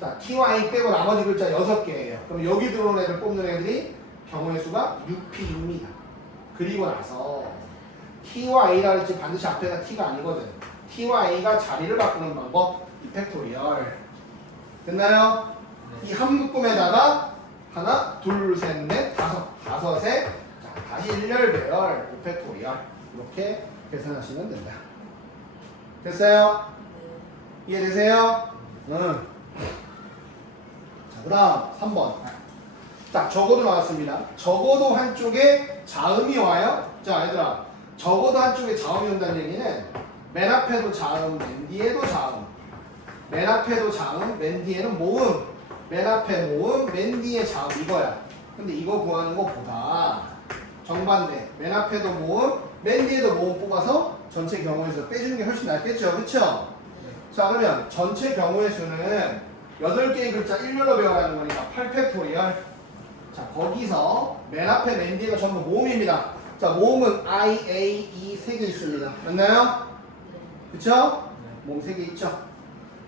자, T와 A 빼고 나머지 글자 6개예요. 그럼 여기 들어온 애들 뽑는 애들이 경우의 수가 6P입니다. 그리고 나서 T와 A라 그랬지 반드시 앞에가 T가 아니거든. T와 A가 자리를 바꾸는 방법 2팩토리얼. 됐나요? 이 한 묶음에다가 하나, 둘, 셋, 넷, 다섯에 자, 다시 일렬 배열 5팩토리얼. 이렇게 계산하시면 된다. 됐어요? 이해되세요? 응. 자, 그 다음 3번. 자, 적어도 나왔습니다. 적어도 한쪽에 자음이 와요. 자, 얘들아, 적어도 한쪽에 자음이 온다는 얘기는 맨 앞에도 자음, 맨 뒤에도 자음. 맨 앞에도 자음, 맨 뒤에는 모음. 맨 앞에 모음, 맨 뒤에 자음 이거야. 근데 이거 구하는 것보다 정반대. 맨 앞에도 모음, 맨 뒤에도 모음 뽑아서 전체 경우의 수 빼주는 게 훨씬 낫겠죠, 그쵸? 자, 그러면 전체 경우의 수는 8개의 글자 일렬로 배워가는 거니까 8팩토리얼. 자, 거기서 맨 앞에 맨 뒤가 전부 모음입니다. 자, 모음은 I, A, E 3개 있습니다. 맞나요? 그쵸? 모음 3개 있죠?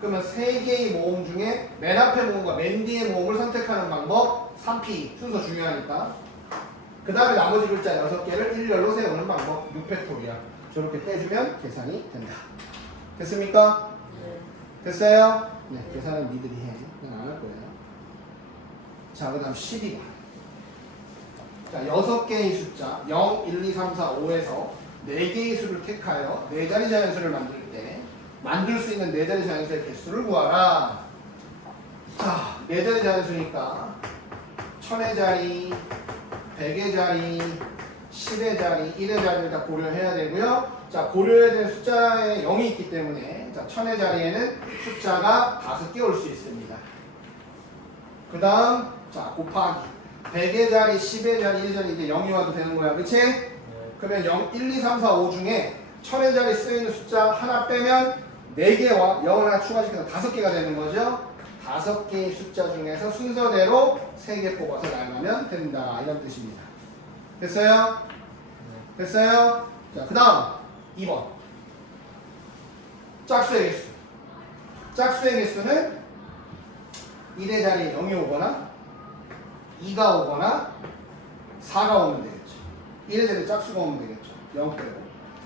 그러면 3개의 모음 중에 맨 앞에 모음과 맨 뒤의 모음을 선택하는 방법 3P 순서 중요하니까. 그 다음에 나머지 글자 6개를 일렬로 세우는 방법 6팩토리얼 저렇게 떼주면 계산이 된다. 됐습니까? 네. 됐어요? 네, 계산은 니들이 해. 그냥 안 할 거예요. 자, 그 다음 12번. 자, 6개의 숫자 0, 1, 2, 3, 4, 5에서 4개의 수를 택하여 4자리 자연수를 만들 때 만들 수 있는 4자리 자연수의 개수를 구하라. 자, 4자리 자연수니까 1000의 자리, 100의 자리, 10의 자리, 1의 자리를 다 고려해야 되고요. 자, 고려해야 되는 숫자에 0이 있기 때문에 자, 1000의 자리에는 숫자가 5개 올 수 있습니다. 그 다음 자, 곱하기 100의 자리, 10의 자리, 1의 자리 이제 0이 와도 되는 거야. 그치? 그러면 0, 1, 2, 3, 4, 5 중에 1000의 자리 쓰이는 숫자 하나 빼면 4개와 0을 하나 추가시켜서 5개가 되는 거죠. 5개의 숫자 중에서 순서대로 3개 뽑아서 나가면 된다. 이런 뜻입니다. 됐어요? 됐어요? 자, 그 다음 2번 짝수의 개수. 짝수의 개수는 1의 자리에 0이 오거나 2가 오거나 4가 오면 되겠죠. 1의 자리에 짝수가 오면 되겠죠. 0 빼고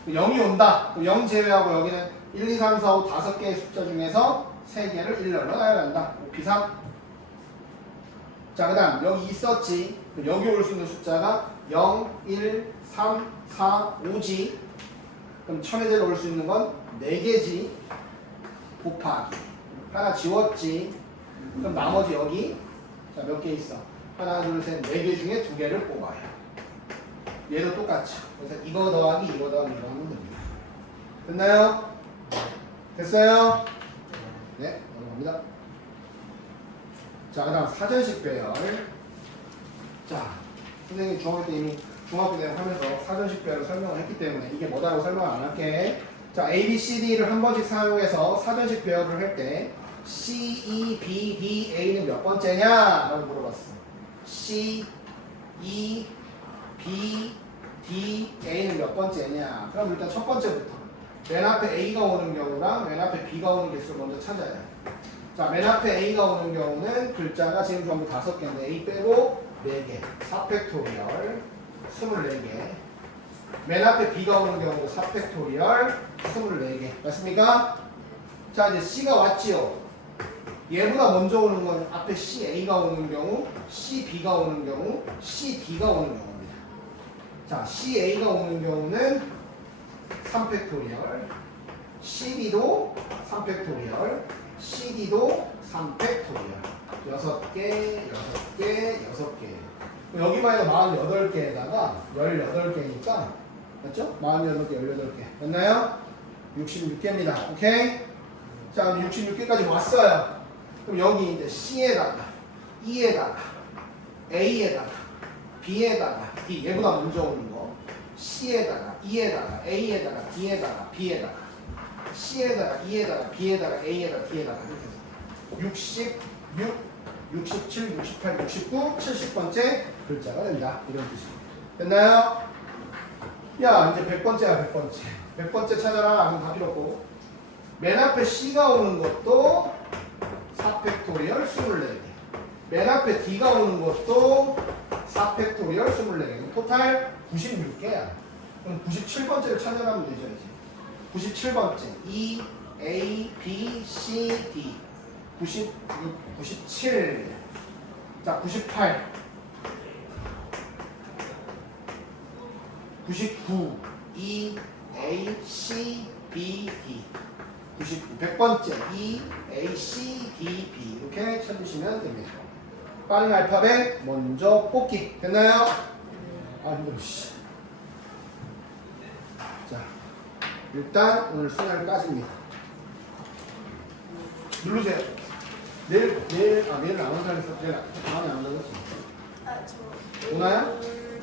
0이 온다. 0 제외하고 여기는 1, 2, 3, 4, 5 5개의 숫자 중에서 3개를 일렬로 나열한다. P3. 자, 그 다음 여기 있었지. 여기 올 수 있는 숫자가 0, 1, 3, 4, 5지. 그럼 1000의 자리에 올 수 있는 건 4개지. 곱하기. 하나 지웠지. 그럼 나머지 여기 자, 몇 개 있어? 하나, 둘, 셋, 4개 중에 2개를 뽑아요. 얘도 똑같죠. 그래서 이거 더하기 이거 더하기 이거 하면 됩니다. 됐나요? 됐어요? 네, 넘어갑니다. 자, 그 다음 사전식 배열. 자, 선생님이 중학교 때 이미 중학교 때 하면서 사전식 배열을 설명을 했기 때문에 이게 뭐다라고 설명을 안 할게. 자, A, B, C, D를 한 번씩 사용해서 사전식 배열을 할 때 C, E, B, D, A는 몇 번째냐? 라고 물어봤어. C, E, B, D, A는 몇 번째냐? 그럼 일단 첫 번째부터 맨 앞에 A가 오는 경우랑 맨 앞에 B가 오는 개수를 먼저 찾아야 해. 자, 맨 앞에 A가 오는 경우는 글자가 지금 전부 5개인데 A 빼고 4개 4팩토리얼 24개. 맨 앞에 B가 오는 경우도 4팩토리얼 24개. 맞습니까? 자, 이제 C가 왔지요. 얘보다 먼저 오는 건 앞에 CA가 오는 경우, CB가 오는 경우, CD가 오는 경우입니다. 자, CA가 오는 경우는 3팩토리얼, CB도 3팩토리얼, CD도 3팩토리얼. 6개, 6개, 6개. 여기만 해도 48개에다가 18개니까, 맞죠? 48개, 18개. 됐나요? 66개입니다. 오케이? 자, 66개까지 왔어요. 그럼 여기 이제 C에다가, E에다가, A에다가, B에다가, D, 얘보다 먼저 오는 거. C에다가, E에다가, A에다가, D에다가, B에다가, C에다가, E에다가, B에다가, A에다가, D에다가 이렇게 해서 66, 67, 68, 69, 70번째 글자가 된다. 이런 뜻입니다. 됐나요? 야, 이제 100번째야, 100번째. 100번째 찾아라 하면 다 필요 없고. 맨 앞에 C가 오는 것도 4팩토리얼 24개. 맨 앞에 D가 오는 것도 4팩토리얼 24개. 토탈 96개야. 그럼 97번째를 찾아가면 되죠, 이제. 97번째. E, A, B, C, D. 96, 97. 자, 98. 99. E, A, C, B, D. 99. 100번째. E, A, C, D, B. 이렇게 찾으시면 됩니다. 빠른 알파벳 먼저 뽑기. 됐나요? 아, 힘들어. 자, 일단 오늘 수능을 까집니다. 누르세요. 내일은 안 온다 그랬어. 내일 다음에 안 온다고 했어. 아, 저 오나요?